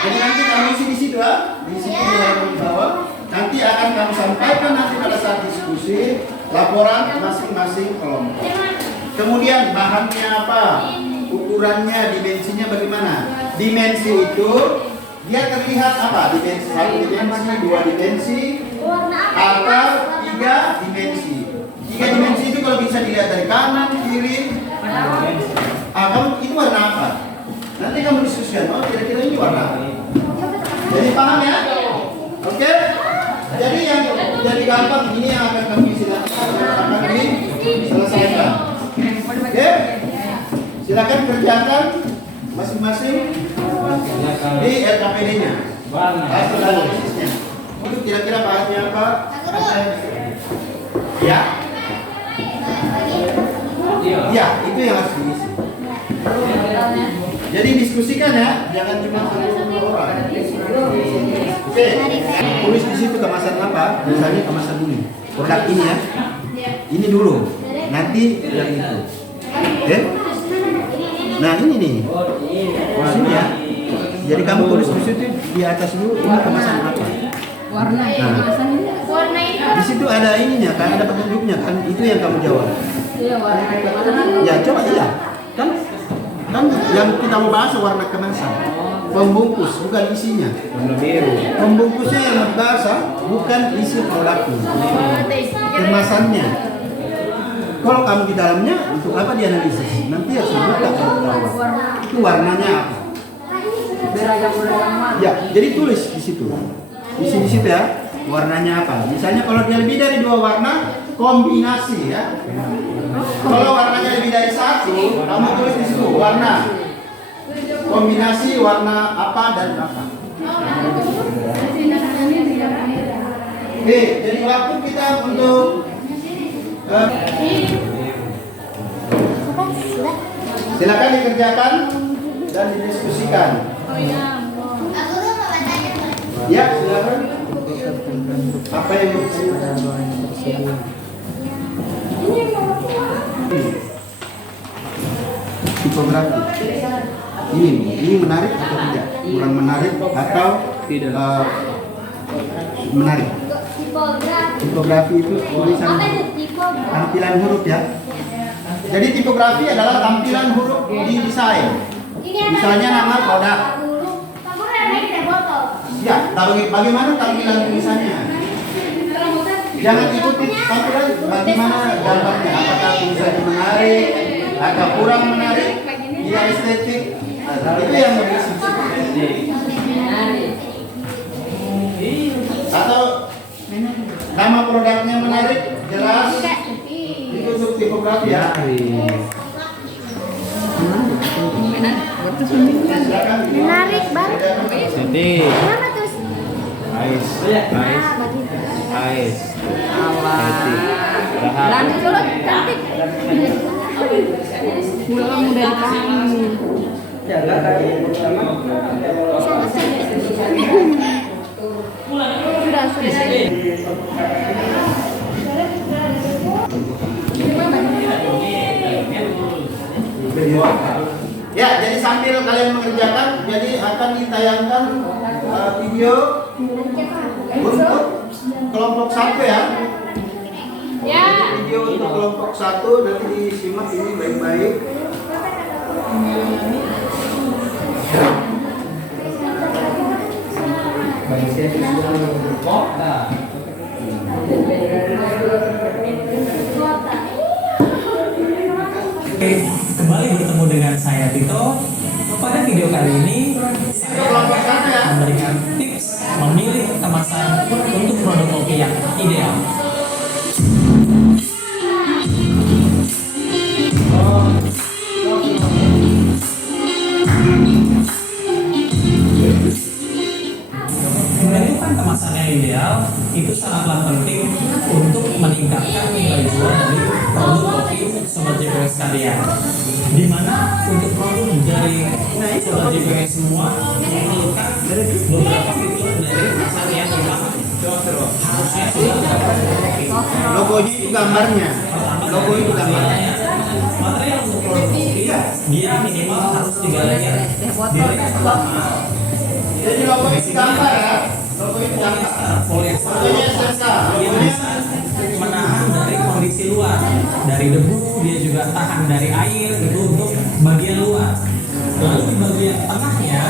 Jadi nanti kamu isi di situ ya, di situ di bawah. Nanti akan kamu sampaikan nanti pada saat diskusi laporan masing-masing kelompok. Kemudian bahannya apa? Ukurannya, dimensinya bagaimana? Dimensi itu dia terlihat apa? Dimensi 1 dimensi, 2 dimensi, atau 3 dimensi. 3 dimensi itu kalau bisa dilihat dari kanan, kiri. Kamu itu warna apa? Nanti kamu diskusikan. Oh kira-kira ini warna apa? Jadi paham ya? Oke? Jadi yang jadi gampang ini yang akan kamu isi akan diselesaikan. Oke? Silakan kerjakan masing-masing di LKPD-nya. Hasil analisisnya. Itu kira-kira bahannya apa? Ya? Ya, itu yang harus diisi. Jadi diskusikan ya, jangan cuma satu orang. Oke, tulis di situ kemasan apa? Misalnya kemasan ini, produk ini ya. Ini dulu, nanti yang itu. Oke? Nah ini nih, di sini ya. Jadi kamu tulis di situ di atas dulu ini kemasan apa? Warna ya, kemasan ini. Warna itu. Di situ ada ininya kan, ada petunjuknya kan, itu yang kamu jawab. Iya, warna kemasan. Ya coba iya, kan yang kita mau bahas warna kemasan, pembungkus bukan isinya. Pembungkusnya yang mau dibahas bukan isi produknya, kemasannya. Kalau kamu di dalamnya untuk apa dianalisis? Nanti harus dibuka itu warnanya apa. Ya, jadi tulis di situ. Isi di situ ya, warnanya apa. Misalnya kalau dia lebih dari 2 warna, kombinasi ya. Kalau warnanya lebih dari 1, kamu tulis di situ warna. Kombinasi warna apa dan apa. Oke, jadi waktu kita untuk silakan dikerjakan dan didiskusikan. Ya, silakan. Apa yang tipografi ini menarik atau tidak? Kurang menarik atau tidak? Menarik. Tipografi itu tulisan tampilan huruf ya. Jadi tipografi adalah tampilan huruf di desain. Misalnya nama produk. Ya, bagaimana tampilan tulisannya? Jangan ikuti tampilan bagaimana gambarnya. Apakah tulisannya menarik, atau kurang menarik, tidak estetik. Nah, itu yang atau nama produknya menarik, jelas, itu untuk tipografi ya. Menarik banget. Jadi, Kenapa tuh? ais, Lanjut dulu, cantik. Mudah dipahami. Jaga kaki pertama. Sudah. Ya, jadi sambil kalian mengerjakan, jadi akan ditayangkan video untuk kelompok 1 ya. Ya. Video untuk kelompok 1 nanti disimak ini baik-baik. Oke, kembali bertemu dengan saya Tito. Pada video kali ini saya akan memberikan tips memilih kemasan untuk produk kopi yang ideal. Menentukan kemasan yang ideal itu sangatlah penting untuk meningkatkan nilai jual dari produk kopi Sobat JPW sekalian. Di mana untuk produk dari Sobat JPW semua memerlukan beberapa fitur dari kemasan yang memang harusnya sudah Logonya itu gambarnya. Logo itu gambarnya. material untuk produk kopi dia minimal harus 3 layer. Di layer pertama Jadi logo itu gambar ya. Logo itu gambar. polyester Logonya SMK. dia bisa menahan dari kondisi luar, dari debu, dia juga tahan dari air, itu untuk bagian luar. Lalu di bagian tengahnya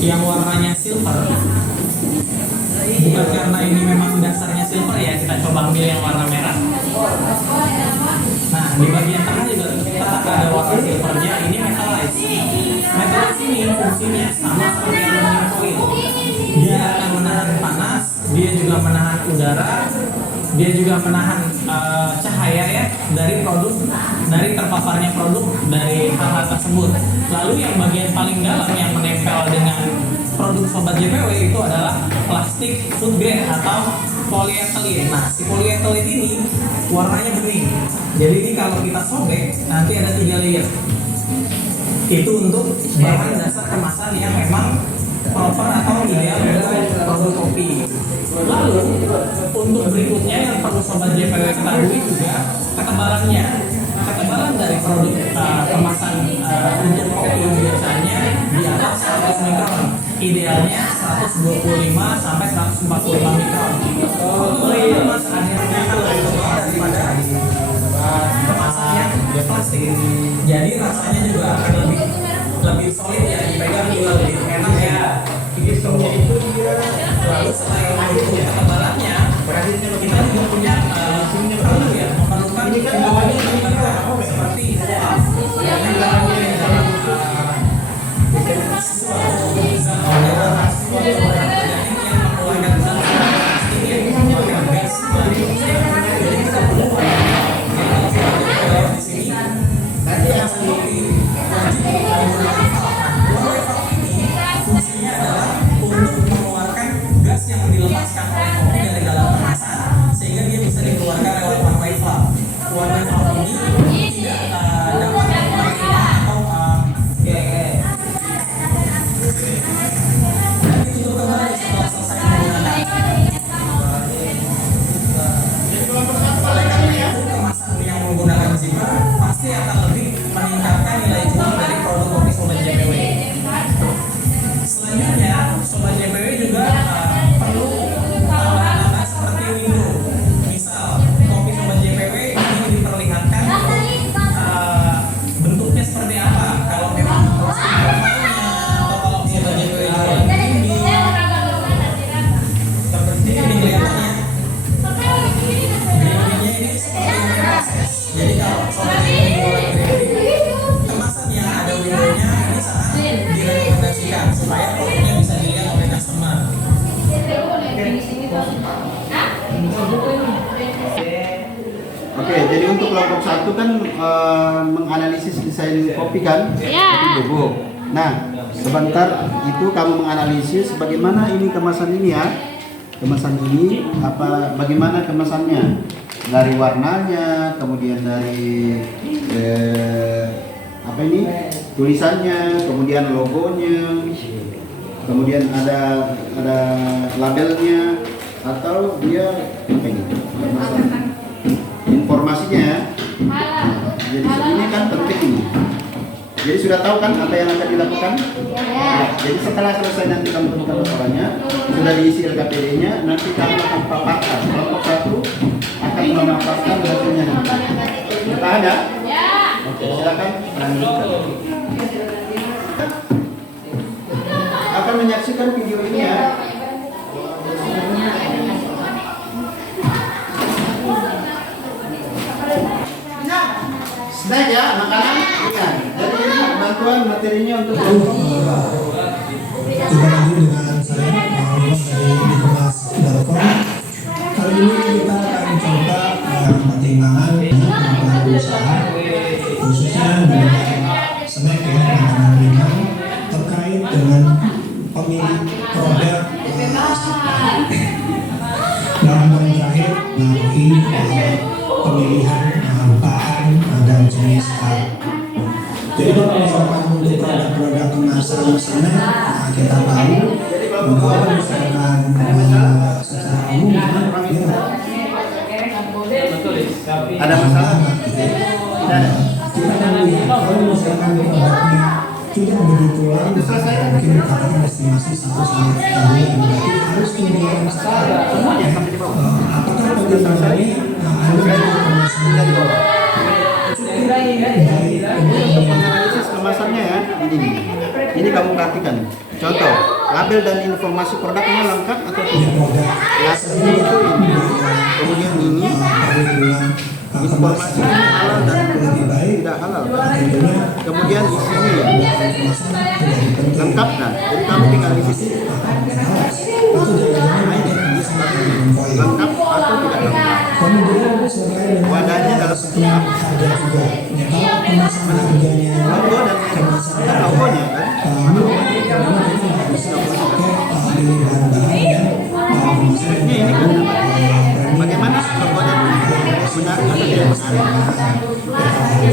yang warnanya silver, bukan karena ini memang dasarnya silver ya, kita coba ambil yang warna merah. Nah, di bagian tengah juga tetap ada warna silvernya, ini metalize. Metalize ini fungsinya sama seperti aluminium foil. Dia akan menahan panas, dia juga menahan udara, dia juga menahan cahaya ya dari produk, dari terpaparnya produk dari hal-hal tersebut. Lalu yang bagian paling dalam yang menempel dengan produk Sobat JPW itu adalah plastik food grade atau polyethylene. Nah, si polyethylene ini warnanya bening. Jadi ini kalau kita sobek nanti ada 3 layer. Itu untuk bahan dasar kemasan yang memang proper atau ideal untuk produk kopi. Lalu untuk berikutnya yang perlu Sobat JPW ketahui juga ketebalannya. Ketebalan dari produk kemasan untuk kopi biasanya di atas 100 mikron. Idealnya 125 sampai 145 mikron. Kalau mas akhirnya kan lebih tebal daripada kemasan yang plastik. Jadi rasanya juga akan lebih solid ya, dipegang juga lebih enak ya. Gitu. Lalu selain itu ketebalannya, kita juga punya produk ya, memerlukan seperti fungsinya adalah untuk mengeluarkan gas yang dilepaskan oleh kopi dari dalam kemasan sehingga dia bisa dikeluarkan lewat one way valve. One way valve ini Oke, jadi untuk kelompok 1 kan menganalisis desain kopi kan? Ya. Kopi bubuk. Nah, sebentar itu kamu menganalisis bagaimana ini kemasan ini ya. Kemasan ini bagaimana kemasannya? Dari warnanya, kemudian dari tulisannya, kemudian logonya, kemudian ada labelnya, atau dia apa ini? Informasinya. Jadi ini kan penting ini. Jadi sudah tahu kan apa yang akan dilakukan? Ya. Jadi setelah selesai nanti kamu temukan laporannya, sudah diisi LKPD-nya, nanti kamu akan paparkan. Kelompok 1 akan memaparkan hasilnya nanti. Bertahan ya? Oke, silakan lanjutkan. Akan menyaksikan video ini ya. Snack ya, makanan ringan. Jadi ini bantuan materinya untuk Kita lanjut dengan saya, dari dikemas.com. Kali ini kita akan mencoba pertimbangan pelaku usaha, khususnya dengan snack ya, makanan ringan terkait dengan pemilik produk dalam poin terakhir nanti pemilihan bahan dan jenis bahan. Jadi kalau misalkan untuk produk-produk kemasan snack, kita tahu bahwa misalkan secara umum ada masalah? Tidak ada. kita akan melihat kalau misalkan produknya sudah begitu lama, mungkin katakan estimasi 1 sampai 2 bulan, berarti harus kemudian apakah pertimbangannya ada kemasan dari bawah? Analisis kemasannya ya, ini kamu perhatikan. Contoh, label dan informasi produknya lengkap atau tidak? Labelnya itu ini, kemudian ini informasi halal dan tidak halal. Kemudian isinya lengkap kan? Jadi kamu tinggal di sini. Lengkap atau tidak lengkap? Wadahnya dalam bentuk apa? Logo dan logonya kan? Ini kan bagaimana logo dan benar atau tidak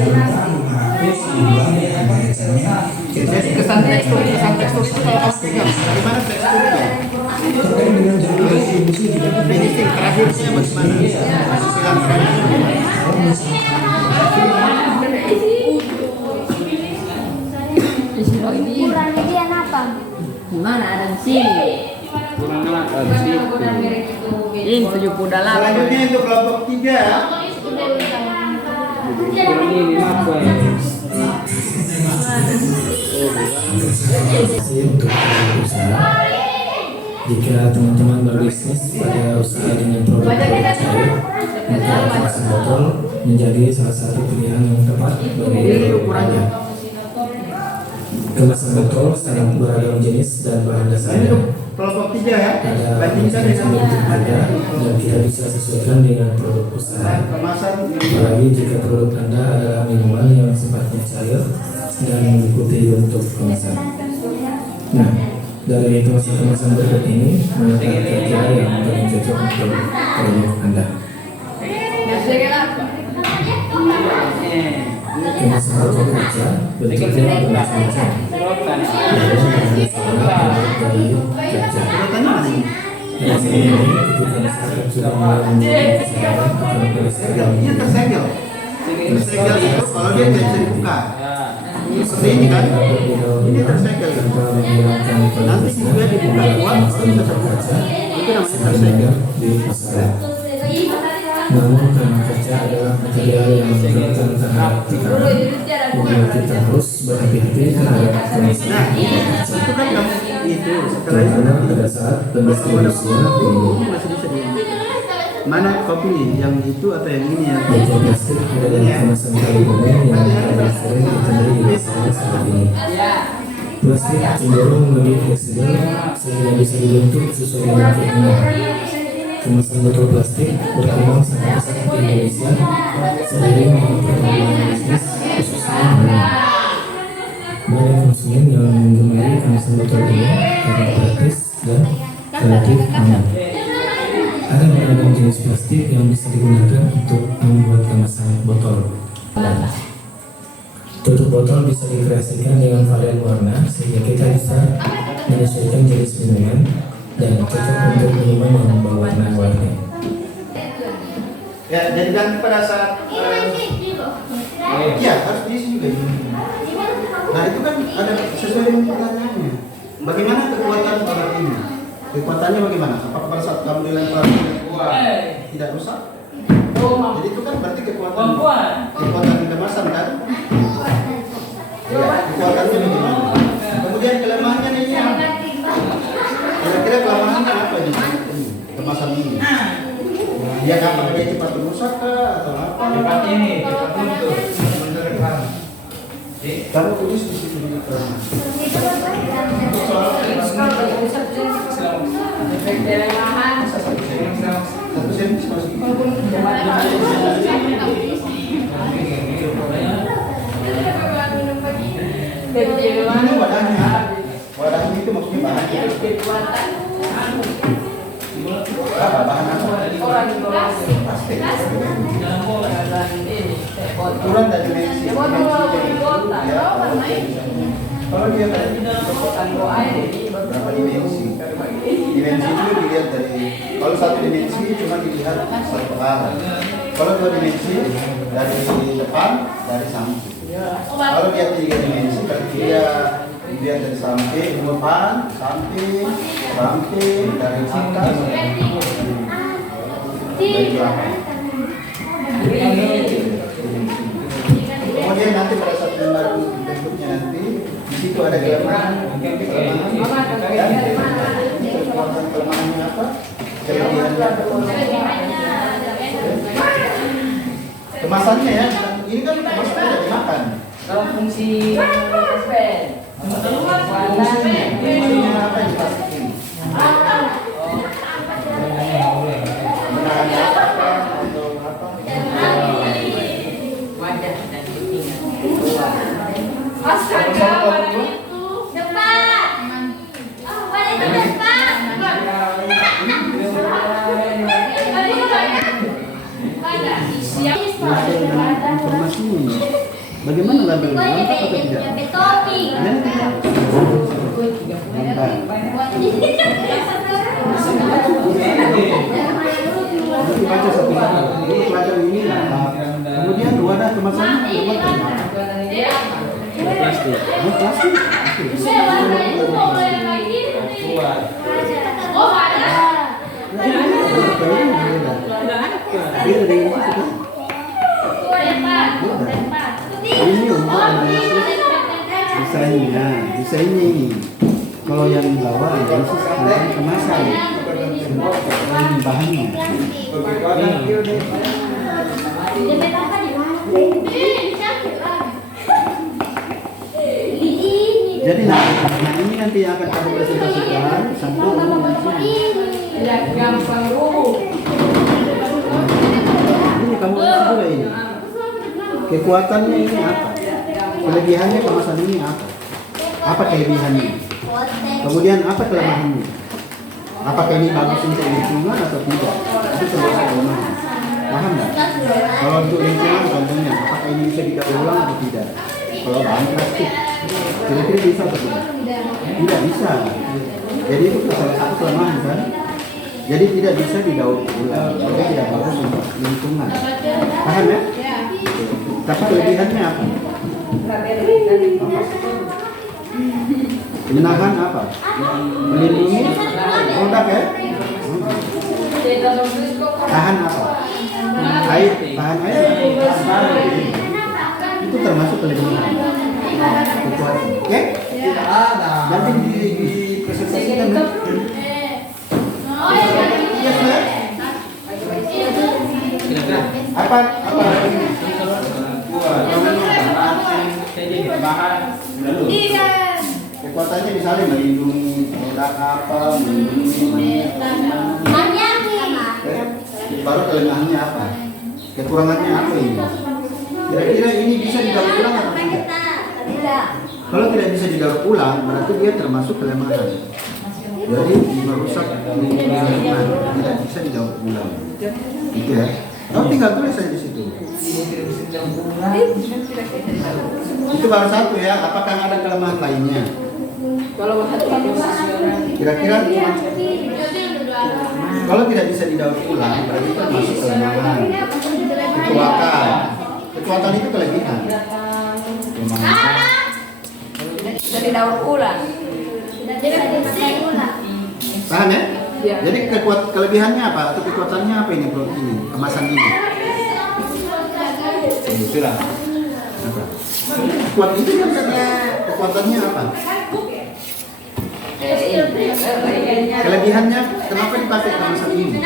benar? Jadi kesan tekstur itu kalau kamu pegang, bagaimana teksturnya? Finishing terakhirnya bagaimana? Silang terakhir. Ukurannya dia apa? Gimana ada di sini? Ini 78. Selanjutnya untuk kelompok 3. Untuk pelaku usaha, jika teman-teman berbisnis pada usaha dengan produk-produk cair, maka kemasan botol menjadi salah satu pilihan yang tepat bagi Anda. Kemasan botol sangat beragam jenis dan bahan dasarnya. Kelompok 3 ya. Ada Bandingkan dengan bentuk Anda dan tidak bisa sesuaikan dengan produk usaha. kemasan Apalagi jika produk Anda adalah minuman yang sifatnya cair dan mengikuti bentuk kemasan. Nah, dari kemasan berikut ini, manakah kira-kira yang paling cocok untuk produk Anda? Kemasan botol kaca bentuknya bermacam-macam. Dari kaca. urutannya mana ini? Kemasan ini ketika masyarakat sudah mulai memiliki kesadaran akan kelestarian Dia tersegel. Tersegel itu kalau dia tidak bisa dibuka. Seperti ini kan? Ini tersegel. Nanti juga dibuka uang, itu bisa terbuka. Itu namanya tersegel. di pasaran. Namun karena kaca adalah material yang rentan terhadap tekanan, maka kita harus berhati-hati terhadap Nah, kemasan itu kan kamu itu setelah itu karena pada saat pendistribusian ini masih bisa di mana kopi yang itu atau yang ini ya? botol plastik adalah kemasan kayu umum yang paling sering ditemui di pasaran saat ini. Plastik cenderung lebih fleksibel sehingga bisa dibentuk sesuai dengan keinginan. kemasan botol plastik berkembang sangat pesat di Indonesia seiring dengan perkembangan bisnis khususnya minum. Banyak konsumen yang menggemari kemasan botol ini karena praktis dan relatif aman. Ada beragam jenis plastik yang bisa digunakan untuk membuat kemasan botol. Tutup botol bisa dikreasikan dengan varian warna sehingga kita bisa menyesuaikan jenis minuman dan cocok untuk minuman yang berwarna-warni. Ya, jadi kan pada saat iya harus diisi juga. Nah itu kan ada sesuai dengan pertanyaannya. Bagaimana kekuatan alat ini? Kekuatannya bagaimana? Apakah pada saat kamu dilempar tidak rusak? Jadi itu kan berarti kekuatan kemasan kan? Ya, kekuatannya bagaimana? Kemudian kelemahannya ini apa? Kira-kira kelemahannya apa ini? Kemasan ini? Dia apakah dia cepat rusak atau apa? Cepat luntur. Kamu tulis di situ di keterangan. Satu sen masih. Ini wadahnya. Wadahnya itu maksudnya bahannya. Apa bahan apa? Plastik. Ukuran dan dimensi. Kalau dia tadi berapa dimensi? Dimensi itu dilihat dari, kalau satu dimensi cuma dilihat satu arah. Kalau dua dimensi dari depan, dari samping. Kalau dia tiga dimensi berarti dia dari samping, depan, samping, dari atas, dari belakang. Kemudian nanti pada saat bentuknya nanti di situ ada kelemahannya apa? Kelebihannya. Kemasannya ya, ini kan kemasannya tidak dimakan. Kalau fungsi Fungsinya apa yang plastik ini? Menahan apa atau apa? wajah dan ketinggian. Astaga, pada itu cepat. Pada itu cepat. Pada siap. Informasi ini. Bagaimana labelnya? Lengkap atau tidak? Topi. Nanti baca satu-satu. Ini pelajaran ini lengkap. Kemudian wadah kemasannya terbuat dari apa? Plastik. Oh, plastik. Oh, ada. Beda dengan itu kan? Ini untuk desainnya ini. Kalau yang di bawah itu tentang kemasan, bahannya. Jadi nah ini nanti yang akan kamu presentasikan sampai ini kamu juga ini. Kekuatannya ini apa? Kelebihannya kemasan ini apa? Apa kelebihannya? Kemudian apa kelemahannya? Apakah ini bagus untuk lingkungan atau tidak? Itu termasuk kelemahan. Paham nggak? Kalau untuk lingkungan contohnya, apakah ini bisa didaur ulang atau tidak? Kalau bahan plastik, kira-kira bisa atau tidak? Tidak bisa. Jadi itu salah satu kelemahan kan? Jadi tidak bisa didaur ulang. Jadi tidak bagus untuk lingkungan. Paham ya? Tapi kelebihannya apa? Menahan apa? Melindungi produk ya? Tahan apa? Air, tahan air. Itu termasuk kelebihan. Oke? Nanti dipresentasikan. Apa? Kekuatannya misalnya melindungi produk apa, melindungi baru kelemahannya apa, kekurangannya apa ini. Kira-kira ini bisa didaur ulang atau tidak? Tidak. Kalau tidak bisa didaur ulang, berarti dia termasuk kelemahan. Jadi merusak lingkungan, tidak bisa didaur ulang. Gitu ya. Kamu tinggal tulis saja di situ. Itu baru satu ya. Apakah ada kelemahan lainnya? Kira-kira kalau tidak bisa didaur ulang, berarti termasuk kelemahan. Kekuatan itu kelebihan. Bisa didaur ulang. Paham ya? Jadi kelebihannya apa atau kekuatannya apa ini produk ini, kemasan ini? Sudah. Apa? Kuat itu kan kekuatannya apa? Kelebihannya kenapa dipakai kemasan ini?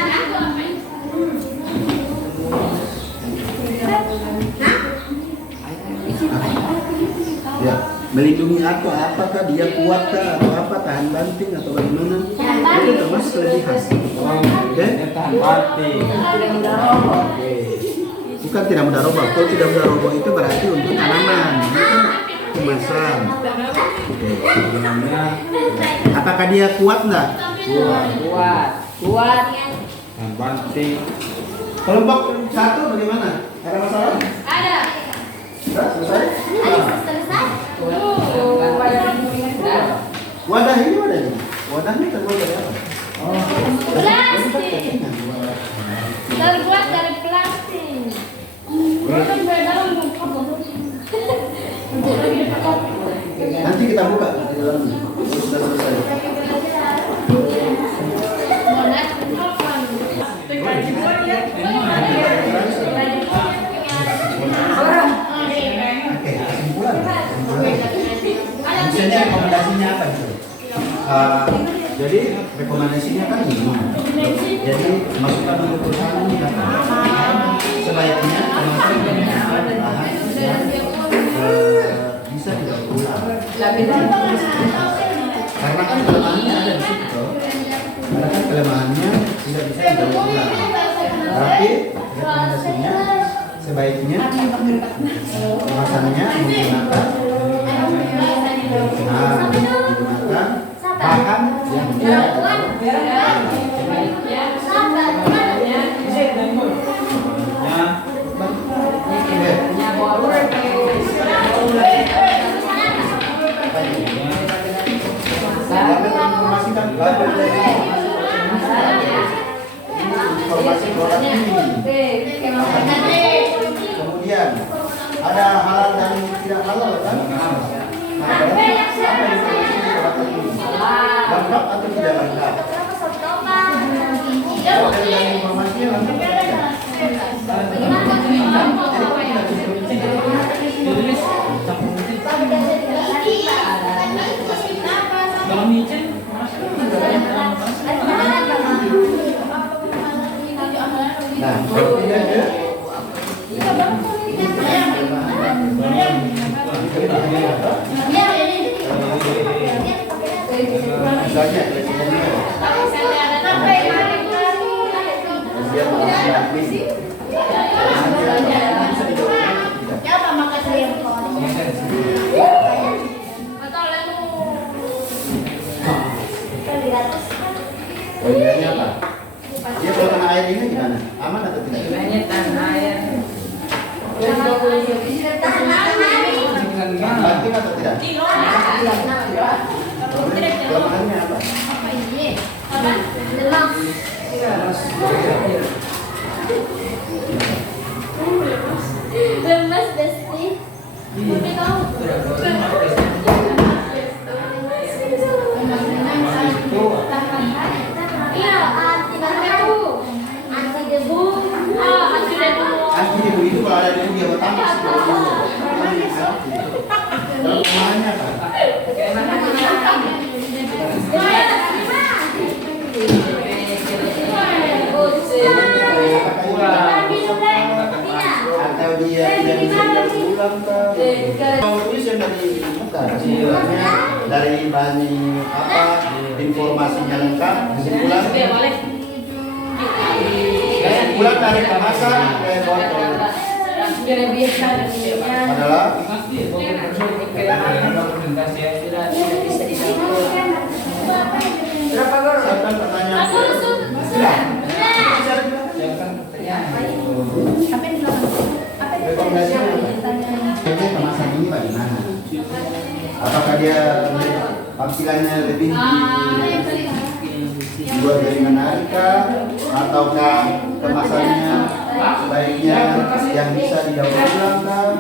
Ya, melindungi apakah dia kuat atau apa, tahan banting atau bagaimana? Itu termasuk kelebihan. Oke? Tahan banting. Bukan tidak mudah roboh. Kalau tidak mudah roboh itu berarti untuk tanaman, ini kan kemasan. Oke. Apakah dia kuat enggak? Kuat. Tahan banting. Kelompok 1 bagaimana? Ada masalah? Ada. Sudah selesai? Selesai. Wadah ini wadahnya. Wadahnya terbuat dari apa? Plastik. Terbuat dari plastik. Nanti kita buka di dalamnya. Sudah selesai. Oke, kesimpulan. Misalnya rekomendasinya apa itu? Jadi rekomendasinya kan minum. Jadi masukan untuk perusahaan ini apa? Sebaiknya kemasan bahan bisa didaur ulang. Karena kan kelemahannya ada di situ. Karena kan kelemahannya tidak bisa didaur ulang. Tapi rekomendasinya sebaiknya kemasannya menggunakan bahan yang informasi produk ini. Kemudian ada halal dan tidak halal kan? Nah, berarti apa informasi produk ini? Lengkap atau tidak lengkap? Kalau dari informasinya lengkap atau tidak? Kalau micin, nah, kemudian ya. Misalnya, Poinnya apa? Dia kalau kena air ini gimana? Aman atau tidak? Banting atau tidak? Kelemahannya apa? Lemas besti. Iya, anti debu. Anti debu. Anti debu. Anti debu itu kalau ada debu dia bertambah. Kelemahannya apa? Atau dia tidak bisa diulang kalau tulis yang dari muka kesimpulannya dari bahan apa informasinya lengkap kesimpulan keunggulan dari kemasan botol adalah Berapa gol? siapkan pertanyaan. Rekomendasi kemasan ini bagaimana? Apakah dia tampilannya lebih dibuat dari menarik ataukah kemasannya sebaiknya yang bisa didaur ulang kah?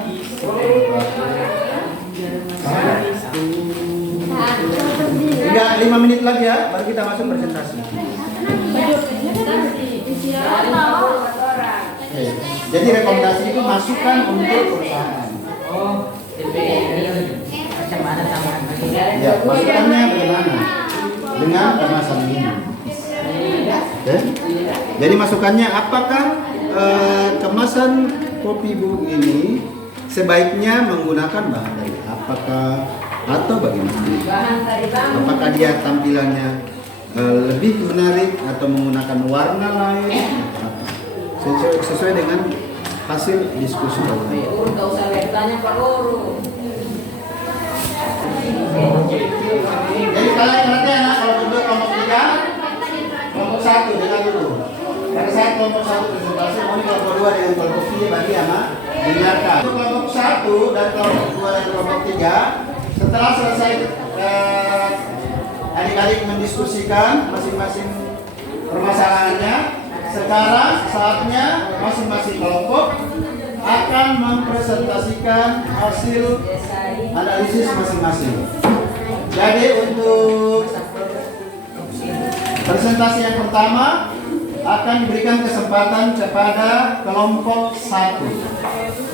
Tinggal 5 menit lagi ya, baru kita masuk presentasi. Oke. Jadi rekomendasi itu masukan untuk perusahaan. Ya, masukannya bagaimana? Dengan kemasan ini. Oke. Jadi masukannya apakah kemasan kopi bubuk ini sebaiknya menggunakan bahan dari apakah atau bagaimana? Apakah dia tampilannya lebih menarik atau menggunakan warna lain? Sesuai dengan hasil diskusi tadi. Enggak usah bertanya Pak Guru. Jadi kalian perhatian ya, kalau bentuk kelompok 3, kelompok 1 dengar dulu. Pada saat kelompok 1 presentasi, mau kelompok 2 dengan kelompok 3 bagi sama dengarkan. Untuk kelompok 1 dan kelompok 2 dan kelompok 3, setelah selesai adik-adik mendiskusikan masing-masing permasalahannya, sekarang saatnya masing-masing kelompok akan mempresentasikan hasil analisis masing-masing. Jadi untuk presentasi yang pertama akan diberikan kesempatan kepada kelompok 1.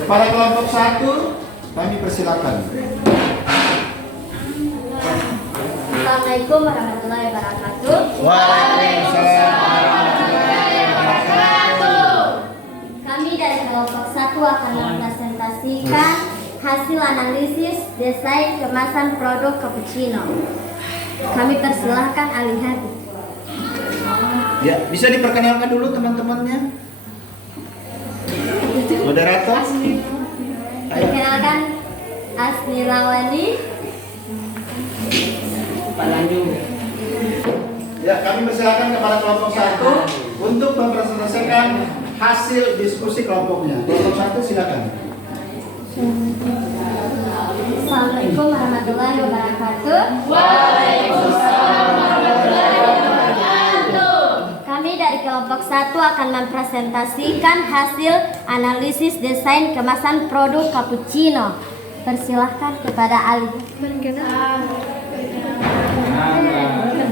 Kepada kelompok 1 kami persilakan. Assalamualaikum warahmatullahi wabarakatuh. Waalaikumsalam warahmatullahi wabarakatuh. Kami dari kelompok 1 akan mempresentasikan hasil analisis desain kemasan produk cappuccino. Kami persilahkan Ali Hadi. Ya, bisa diperkenalkan dulu teman-temannya. Moderator. Perkenalkan Asni Lawani. Ya, kami persilakan kepada kelompok 1 untuk mempresentasikan hasil diskusi kelompoknya. Kelompok 1 silakan. Assalamualaikum warahmatullahi wabarakatuh. Waalaikumsalam warahmatullahi wabarakatuh. Kami dari kelompok 1 akan mempresentasikan hasil analisis desain kemasan produk cappuccino. Persilahkan kepada Ali.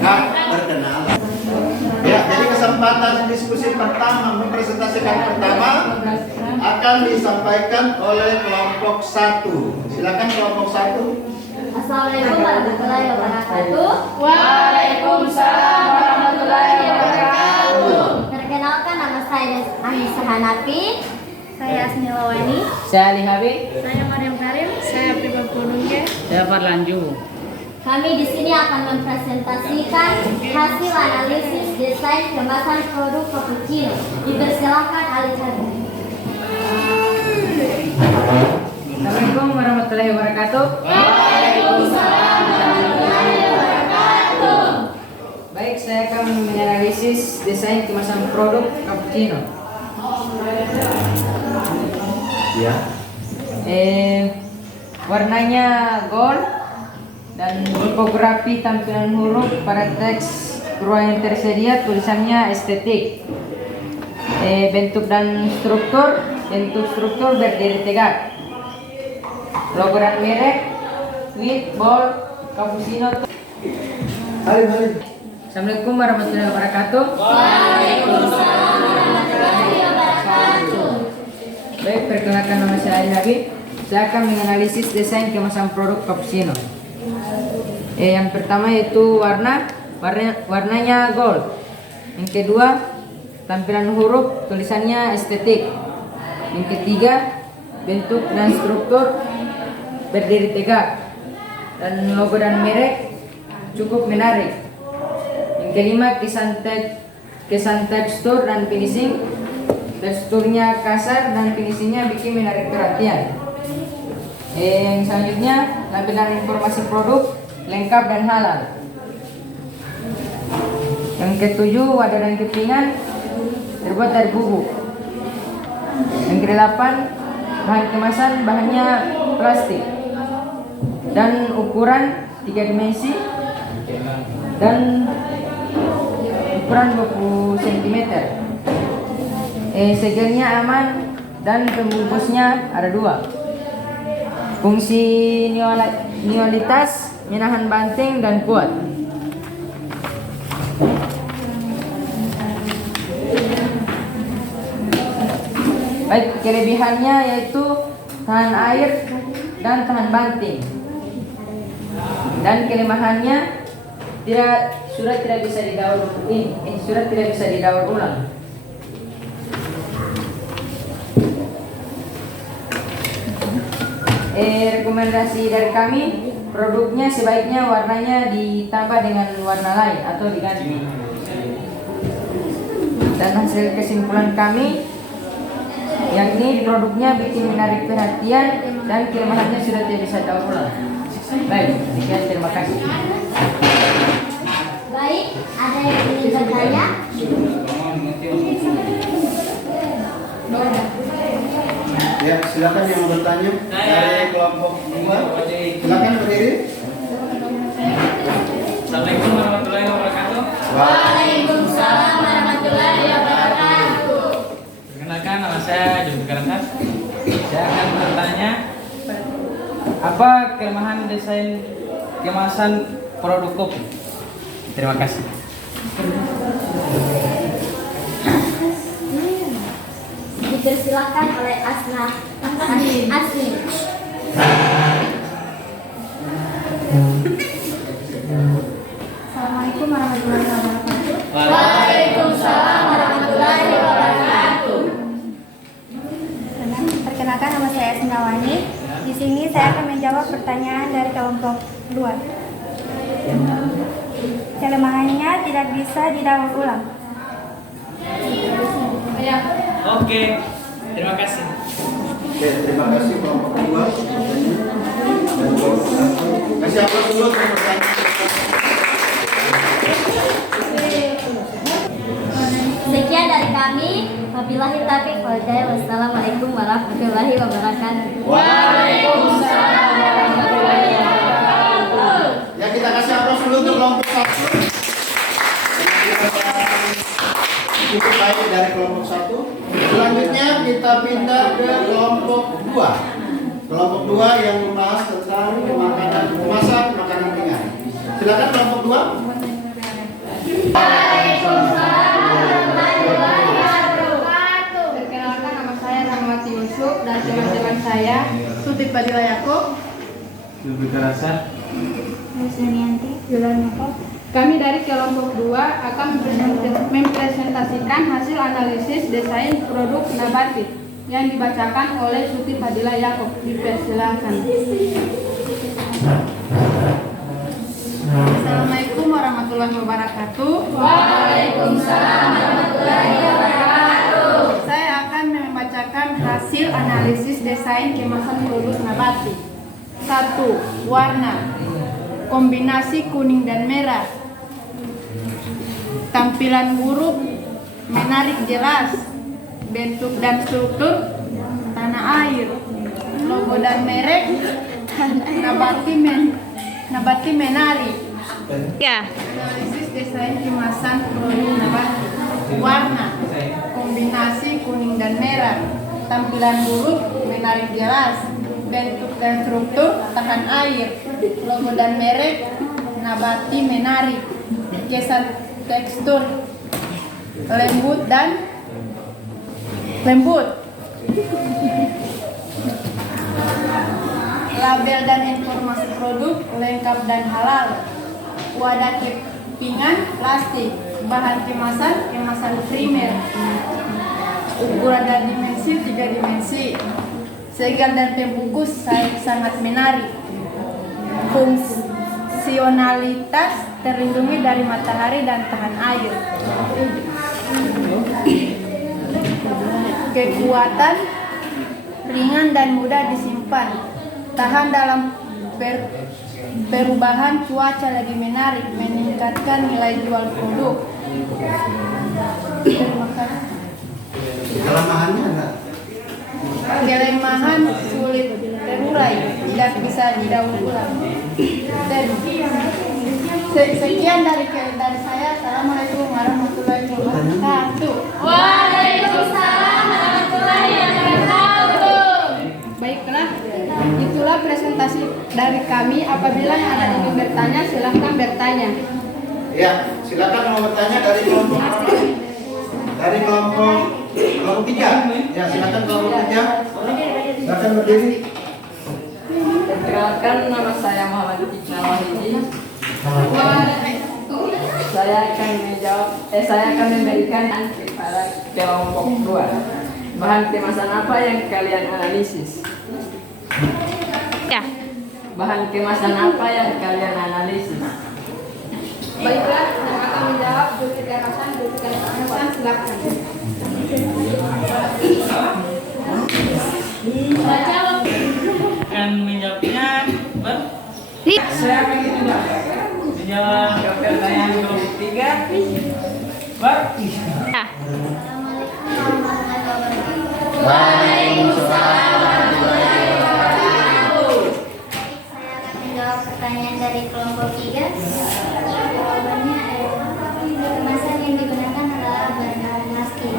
Nah, perkenalan. Ya, jadi kesempatan diskusi pertama mempresentasikan pertama akan disampaikan oleh kelompok 1. Silakan kelompok 1. Assalamualaikum warahmatullahi wabarakatuh. Waalaikumsalam warahmatullahi wabarakatuh. Perkenalkan, nama saya Anissa Hanafi. Saya Asmi Lawani. Saya Ali Habib. Saya Mariam Karim. Saya Pribab Gunungge. Saya Parlanju. Kami di sini akan mempresentasikan hasil analisis desain kemasan produk cappuccino. Dipersilakan Ali Hadi. Assalamualaikum warahmatullahi wabarakatuh. Waalaikumsalam warahmatullahi wabarakatuh. Baik, saya akan menganalisis desain kemasan produk cappuccino. Ya. Warnanya gold dan tipografi tampilan huruf pada teks ruang yang tersedia tulisannya estetik. Bentuk struktur berdiri tegak. Logo dan merek with bold cappuccino. Assalamualaikum warahmatullahi wabarakatuh. Waalaikumsalam warahmatullahi wabarakatuh. Baik, perkenalkan, nama saya Ali Habib. Saya akan menganalisis desain kemasan produk cappuccino. Yang pertama yaitu warnanya gold. Yang kedua, tampilan huruf tulisannya estetik. Yang ketiga, bentuk dan struktur berdiri tegak. Dan logo dan merek cukup menarik. Yang kelima, kesan tekstur dan finishing teksturnya kasar dan finishingnya bikin menarik perhatian. Yang selanjutnya, tampilan informasi produk lengkap dan halal. Yang ketujuh, wadah dan kepingan terbuat dari bubuk. Yang kedelapan, bahan kemasan bahannya plastik dan ukuran 3 dimensi dan ukuran 20 cm. Segelnya aman dan pembungkusnya ada 2. Fungsi neolitas menahan banting dan kuat. Baik, kelebihannya yaitu tahan air dan tahan banting. Dan kelemahannya surat tidak bisa didaur ulang. Rekomendasi dari kami, produknya sebaiknya warnanya ditambah dengan warna lain atau diganti. Dan hasil kesimpulan kami, yakni produknya bikin menarik perhatian dan kelemahannya sudah tidak bisa daur ulang. Baik, sekian, terima kasih. Baik, ada yang ingin bertanya? Ya, silakan yang mau bertanya dari kelompok 2. Silakan berdiri. Assalamualaikum warahmatullahi wabarakatuh. Waalaikumsalam warahmatullahi wabarakatuh. Perkenalkan, nama saya Jumbo Karantas. Saya akan bertanya, apa kelemahan desain kemasan produk kopi? Terima kasih. Dipersilakan oleh Asni. Assalamualaikum warahmatullahi wabarakatuh. Waalaikumsalam warahmatullahi wabarakatuh. Perkenalkan, nama saya Sindawani. Di sini saya akan menjawab pertanyaan dari kelompok 2. Kelemahannya tidak bisa didaur ulang. Oke, terima kasih. Oke, terima kasih kelompok 2. Dan kelompok 1. Kasih aplaus dulu untuk pertanyaan. Sekian dari kami. Wabillahi taufiq wal hidayah. Wassalamualaikum warahmatullahi wabarakatuh. Waalaikumsalam warahmatullahi wabarakatuh. Ya, kita kasih aplaus dulu untuk kelompok 1. Cukup baik dari kelompok 1. Selanjutnya kita pindah ke kelompok 2. Kelompok 2 yang membahas tentang makanan kemasan, makanan ringan. Silakan kelompok 2. Perkenalkan, nama saya Rahmati Yusuf dan teman-teman saya Suti Padilla Yakob, Jumbo Karantas. Kami dari kelompok 2 akan mempresentasikan hasil analisis desain produk nabati yang dibacakan oleh Suti Padilla Yakob. Dipersilakan. Assalamualaikum warahmatullahi wabarakatuh. Waalaikumsalam warahmatullahi wabarakatuh. Saya akan membacakan hasil analisis desain kemasan produk nabati. 1. Warna. Kombinasi kuning dan merah. Tampilan huruf menarik jelas. Bentuk dan struktur tanah air. Logo dan merek nabati menarik. Analisis desain kemasan produk nabati. Warna. Kombinasi kuning dan merah. Tampilan huruf menarik jelas. Bentuk dan struktur tahan air. Logo dan merek nabati menarik. Kesan tekstur lembut. Label dan informasi produk lengkap dan halal. Wadah kepingan plastik. Bahan kemasan primer. Ukuran dan dimensi 3 dimensi. Segel dan pembungkus sangat menarik. Fungsionalitas terlindungi dari matahari dan tahan air. kekuatan, ringan dan mudah disimpan, tahan dalam perubahan cuaca, lebih menarik, meningkatkan nilai jual produk. Terima kasih. Kelemahannya enggak? Kelemahan sulit terurai, tidak bisa didaur ulang. Sekian dari saya. Assalamualaikum warahmatullahi wabarakatuh. Waalaikumsalam warahmatullahi wabarakatuh. Baiklah, itulah presentasi dari kami. Apabila yang ada ingin bertanya, silahkan bertanya. Ya, silakan mau bertanya dari kelompok apa? Dari kelompok 3. Ya, silakan kelompok 3. Silakan berdiri. Perkenalkan, nama saya Muhammad Iqbal Wahidi. Saya akan memberikan kepada kelompok 2. Bahan kemasan apa yang kalian analisis? Ya. Bahan kemasan apa yang kalian analisis? Baiklah, yang akan menjawab Zulfikar Hasan, silakan. Akan menjawabnya Saya akan menjawab pertanyaan kelompok 3. Waalaikumsalam warahmatullahi wabarakatuh. Saya akan menjawab pertanyaan dari kelompok 3. Jawabannya kemasan yang digunakan adalah bahan plastik.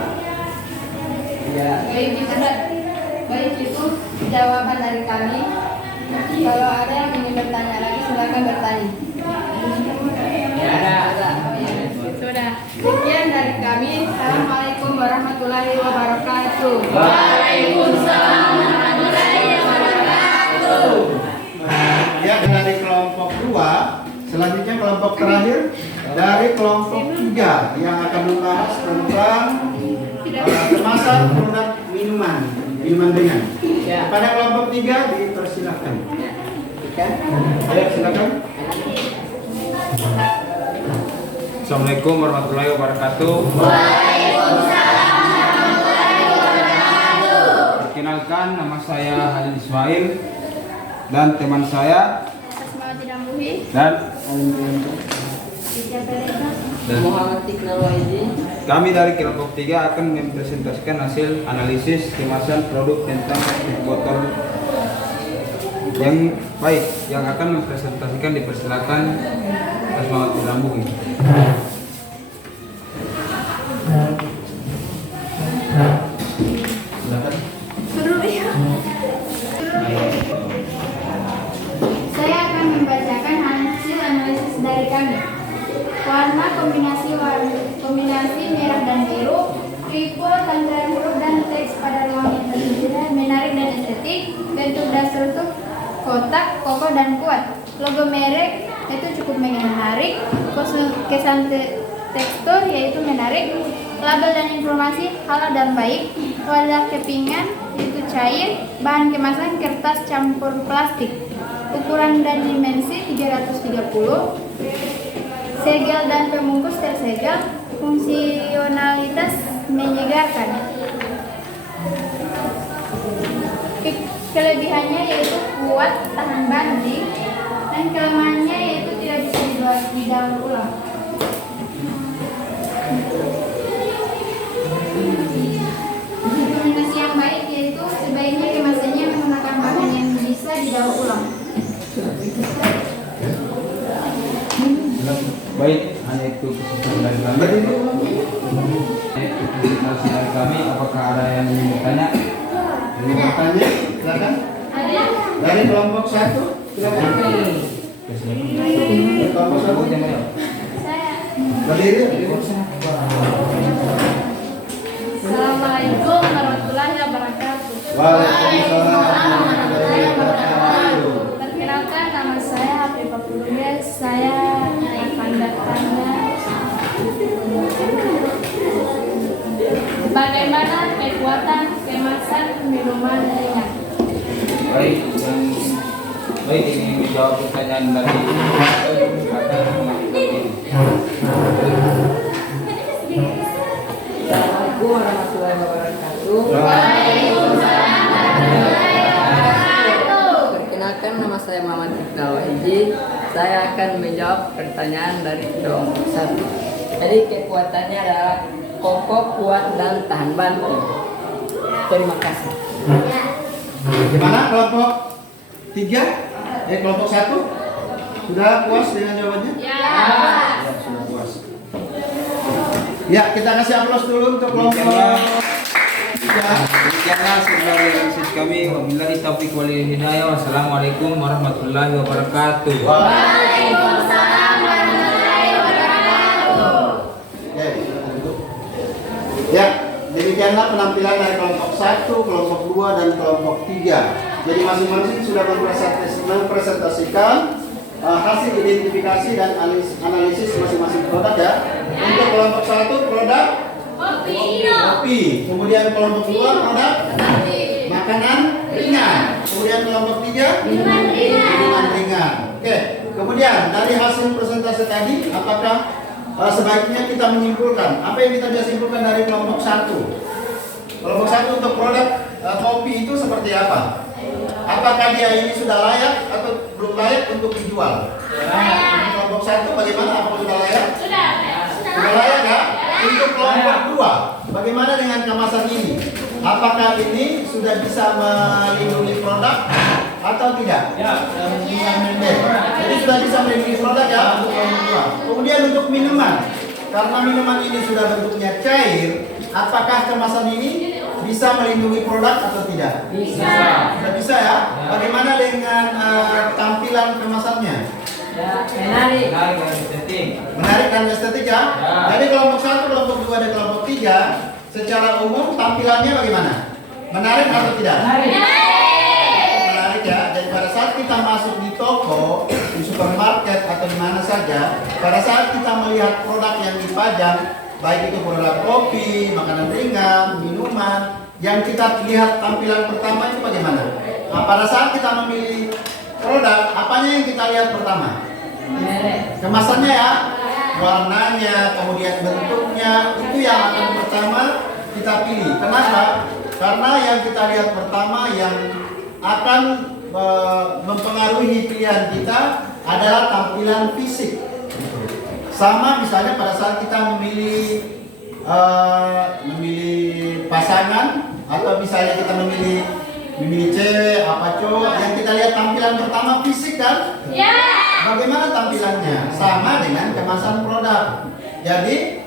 Baik, itu jawaban dari kami. Kalau ada yang ingin bertanya lagi, silakan bertanya. Sudah. Sekian dari kami. Assalamualaikum warahmatullahi wabarakatuh. Waalaikumsalam warahmatullahi wabarakatuh. Ya, dari kelompok 2. Selanjutnya kelompok terakhir dari kelompok 3 yang akan membahas tentang kemasan produk minuman ringan. Pada kelompok 3 dipersilahkan. Ayo, silakan. Assalamualaikum warahmatullahi wabarakatuh. Waalaikumsalam warahmatullahi wabarakatuh. Perkenalkan, nama saya Halil Ismail dan teman saya dan Muhammad Iqbal Wahidi. kami dari kelompok 3 akan mempresentasikan hasil analisis kemasan produk tentang botol yang baik. Yang akan mempresentasikan dipersilakan Mas Muhammad Irambung. Saya akan membacakan hasil analisis dari kami. Warna kombinasi merah dan biru, tipe tampilan huruf dan teks pada ruang yang tersedia menarik dan estetik, bentuk dasar untuk kotak, kokoh dan kuat. Logo merek itu cukup menarik, kesan tekstur yaitu menarik, label dan informasi halal dan baik, wadah kepingan yaitu cair, bahan kemasan kertas campur plastik, ukuran dan dimensi 330, segel dan pembungkus tersegel, fungsionalitas menyegarkan. Kelebihannya yaitu kuat, tahan banting, dan kelemahannya yaitu tidak bisa didaur ulang. Rekomendasi yang baik yaitu sebaiknya kemasannya menggunakan bahan yang bisa didaur ulang. Baik, hanya itu kesimpulan dari kami. Presentasi dari kami. Apakah ada yang ingin bertanya? Ingin bertanya? Silakan. Dari kelompok 1, silakan. Dari kelompok 1. Berdiri. Assalamualaikum warahmatullahi wabarakatuh. Waalaikumsalam warahmatullahi wabarakatuh. Perkenalkan, nama saya Hafifah Pulubias. Saya akan bertanya bagaimana kekuatan kemasan minuman ringan. Baik, ini menjawab pertanyaan dari Assalamualaikum warahmatullahi wabarakatuh. Perkenalkan, nama saya Muhammad Iqbal Wahiji. Saya akan menjawab pertanyaan dari kelompok 1. Jadi kekuatannya adalah kokoh, kuat, dan tahan banting. Terima kasih. Gimana kelompok 3? Kelompok 1? Sudah puas dengan jawabannya? Ya, sudah puas. Ya, kita kasih aplaus dulu untuk kelompok 3. Demikianlah sebuah analisis kami. Wabillahi taufiq wal hidayah. Wassalamualaikum warahmatullahi wabarakatuh. Waalaikumsalam warahmatullahi wabarakatuh. Ya, demikianlah penampilan dari kelompok 1, kelompok 2, dan kelompok 3. Jadi masing-masing sudah mempresentasikan hasil identifikasi dan analisis masing-masing produk ya. Untuk kelompok 1 produk kopi. Kemudian kelompok 2 produk makanan ringan. Kemudian kelompok 3 minuman ringan. Oke. Kemudian dari hasil presentasi tadi, apakah sebaiknya kita menyimpulkan apa yang kita bisa simpulkan dari kelompok 1? Kelompok 1 untuk produk kopi itu seperti apa? Apakah dia ini sudah layak atau belum layak untuk dijual? Untuk kelompok 1 bagaimana? Apakah sudah layak? Sudah layak ya? Untuk kelompok 2, bagaimana dengan kemasan ini? Apakah ini sudah bisa melindungi produk atau tidak? Jadi sudah bisa melindungi produk ya untuk kelompok 2. Kemudian untuk minuman, karena minuman ini sudah bentuknya cair, apakah kemasan ini bisa melindungi produk atau tidak? Bisa. Sudah bisa ya? Bagaimana dengan tampilan kemasannya? Menarik. Menarik dan estetik ya? Jadi kelompok 1, kelompok 2, dan kelompok 3 secara umum tampilannya bagaimana? Menarik atau tidak? Menarik ya. Jadi pada saat kita masuk di toko, di supermarket atau di mana saja, pada saat kita melihat produk yang dipajang, baik itu produk kopi, makanan ringan, minuman, yang kita lihat tampilan pertama itu bagaimana? Nah, pada saat kita memilih produk, apanya yang kita lihat pertama? Kemasannya ya, warnanya, kemudian bentuknya, itu yang akan pertama kita pilih. Kenapa? Karena yang kita lihat pertama yang akan mempengaruhi pilihan kita adalah tampilan fisik. Sama misalnya pada saat kita memilih pasangan, atau misalnya kita memilih cewek apa cowok, yang kita lihat tampilan pertama fisik kan? Bagaimana tampilannya? Sama dengan kemasan produk. Jadi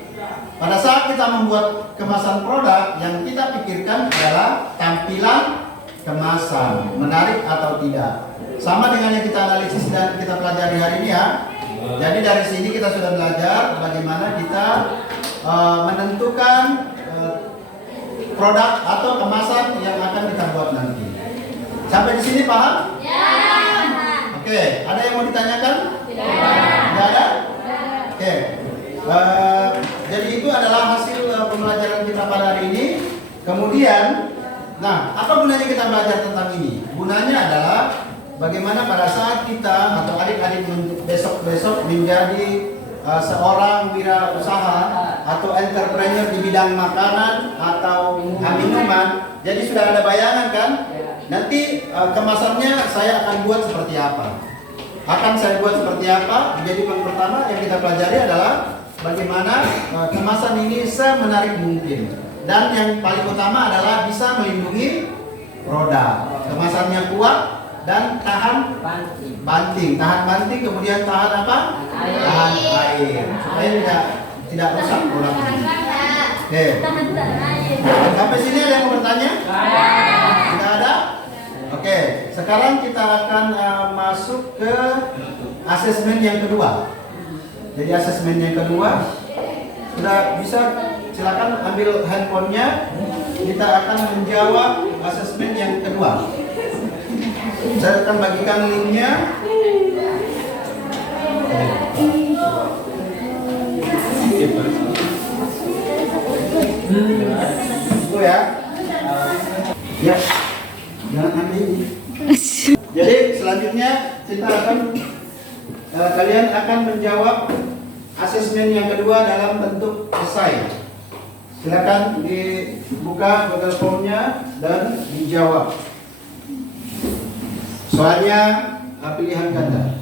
pada saat kita membuat kemasan produk, yang kita pikirkan adalah tampilan kemasan, menarik atau tidak. Sama dengan yang kita analisis dan kita pelajari hari ini ya. Jadi dari sini kita sudah belajar bagaimana kita menentukan produk atau kemasan yang akan kita buat nanti. Sampai di sini paham? Ya. Oke, ada yang mau ditanyakan? Tidak ada? Oke. Jadi itu adalah hasil pembelajaran kita pada hari ini. Kemudian, nah, apa gunanya kita belajar tentang ini? Gunanya adalah bagaimana pada saat kita atau adik-adik besok-besok menjadi seorang wirausaha atau entrepreneur di bidang makanan atau minuman. Jadi sudah ada bayangan kan? Nanti kemasannya saya akan buat seperti apa? Akan saya buat seperti apa? Jadi yang pertama yang kita pelajari adalah bagaimana kemasan ini semenarik mungkin. Dan yang paling utama adalah bisa melindungi produk. Kemasannya kuat dan tahan banting. Tahan banting, kemudian tahan apa? Tahan air. Supaya tidak rusak produk ini. Oke. Sampai sini ada yang mau bertanya? Tidak ada? Oke, sekarang kita akan masuk ke asesmen yang kedua. Jadi asesmen yang kedua sudah bisa, silakan ambil handphonenya. Kita akan menjawab asesmen yang kedua. Saya akan bagikan linknya. Itu ya. Ya. Jangan ambil ini. Jadi selanjutnya kita akan kalian akan menjawab asesmen yang kedua dalam bentuk esai. Silakan dibuka Google Form-nya dan dijawab. Soalnya pilihan ganda.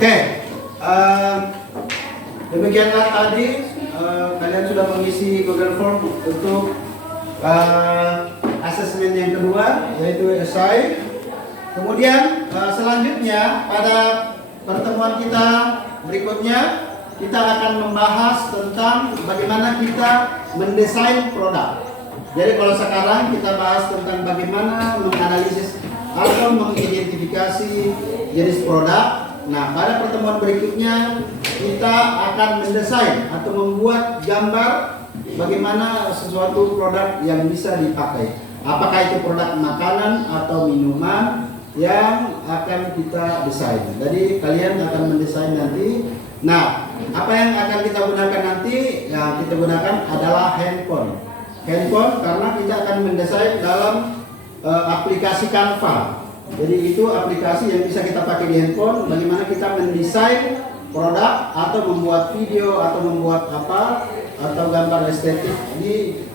Oke, demikianlah tadi kalian sudah mengisi Google Form untuk asesmen yang kedua, yaitu esai. Kemudian selanjutnya pada pertemuan kita berikutnya kita akan membahas tentang bagaimana kita mendesain produk. Jadi kalau sekarang kita bahas tentang bagaimana menganalisis atau mengidentifikasi jenis produk. Nah, pada pertemuan berikutnya kita akan mendesain atau membuat gambar bagaimana sesuatu produk yang bisa dipakai. Apakah itu produk makanan atau minuman yang akan kita desain. Jadi kalian akan mendesain nanti. Nah, apa yang akan kita gunakan nanti? Yang kita gunakan adalah handphone. Handphone karena kita akan mendesain dalam aplikasi Canva. Jadi itu aplikasi yang bisa kita pakai di handphone. Bagaimana kita mendesain produk atau membuat video atau membuat apa atau gambar estetik di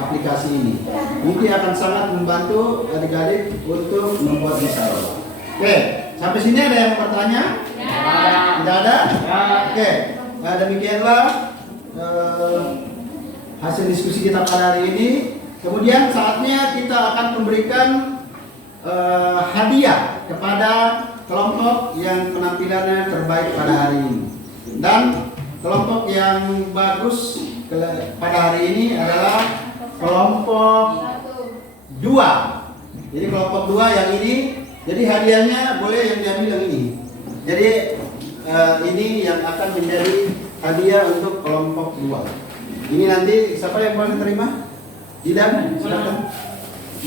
aplikasi ini. Ini akan sangat membantu adik-adik untuk membuat desain. Oke, sampai sini ada yang bertanya? Tidak ada? Oke, demikianlah hasil diskusi kita pada hari ini. Kemudian saatnya kita akan memberikan hadiah kepada kelompok yang penampilannya terbaik pada hari ini. Dan kelompok yang bagus pada hari ini adalah kelompok 2. Jadi kelompok 2 yang ini, jadi hadiahnya boleh yang diambil yang ini. Jadi ini yang akan menjadi hadiah untuk kelompok 2. Ini nanti siapa yang paling terima? Didan, silakan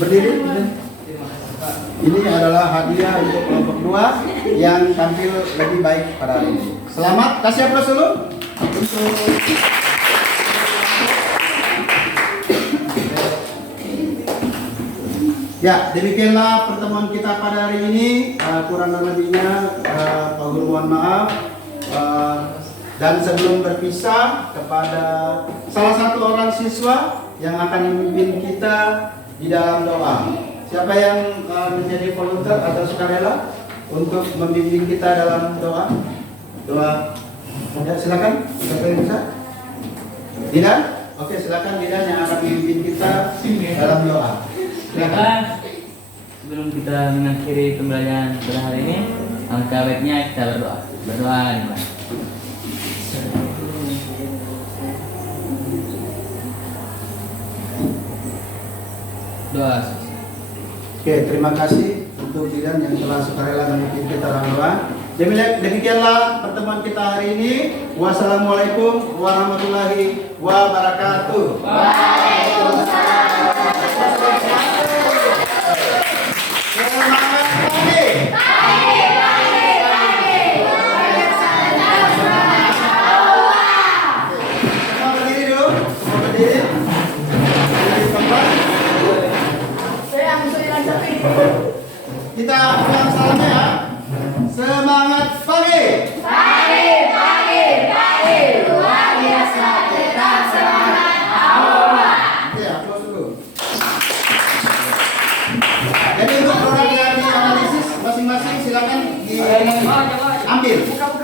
berdiri. Ini adalah hadiah untuk kelompok 2 yang tampil lebih baik pada hari ini. Selamat, kasih aplaus dulu. Ya, demikianlah pertemuan kita pada hari ini. Kurang lebihnya Pak Guru mohon maaf. Dan sebelum berpisah kepada salah satu orang siswa yang akan memimpin kita di dalam doa. Siapa yang menjadi volunteer atau sukarela untuk membimbing kita dalam doa? Doa. Ya, silakan. Siapa yang bisa? Didan? Oke, silakan Didan yang akan memimpin kita dalam doa. Silakan. Sebelum kita mengakhiri pembelajaran pada hari ini, angka baiknya kita berdoa. Berdoa dimana? Doa. Oke, terima kasih untuk Didan yang telah sukarela memimpin kita dalam doa. Demikianlah pertemuan kita hari ini. Wassalamualaikum warahmatullahi wabarakatuh. Semangat pagi. Semua berdiri dulu. Semua berdiri. Berdiri tempat. Kita ulang salamnya ya. Semangat pagi. Pagi, pagi, pagi. Luar biasa, tetap semangat. Aula. Oke, aplaus dulu. Jadi untuk produk yang dianalisis masing-masing silakan diambil.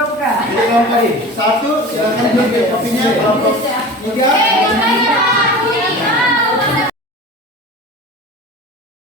Buka. Jadi kelompok ini. 1 silakan diambil kopinya, kelompok 3.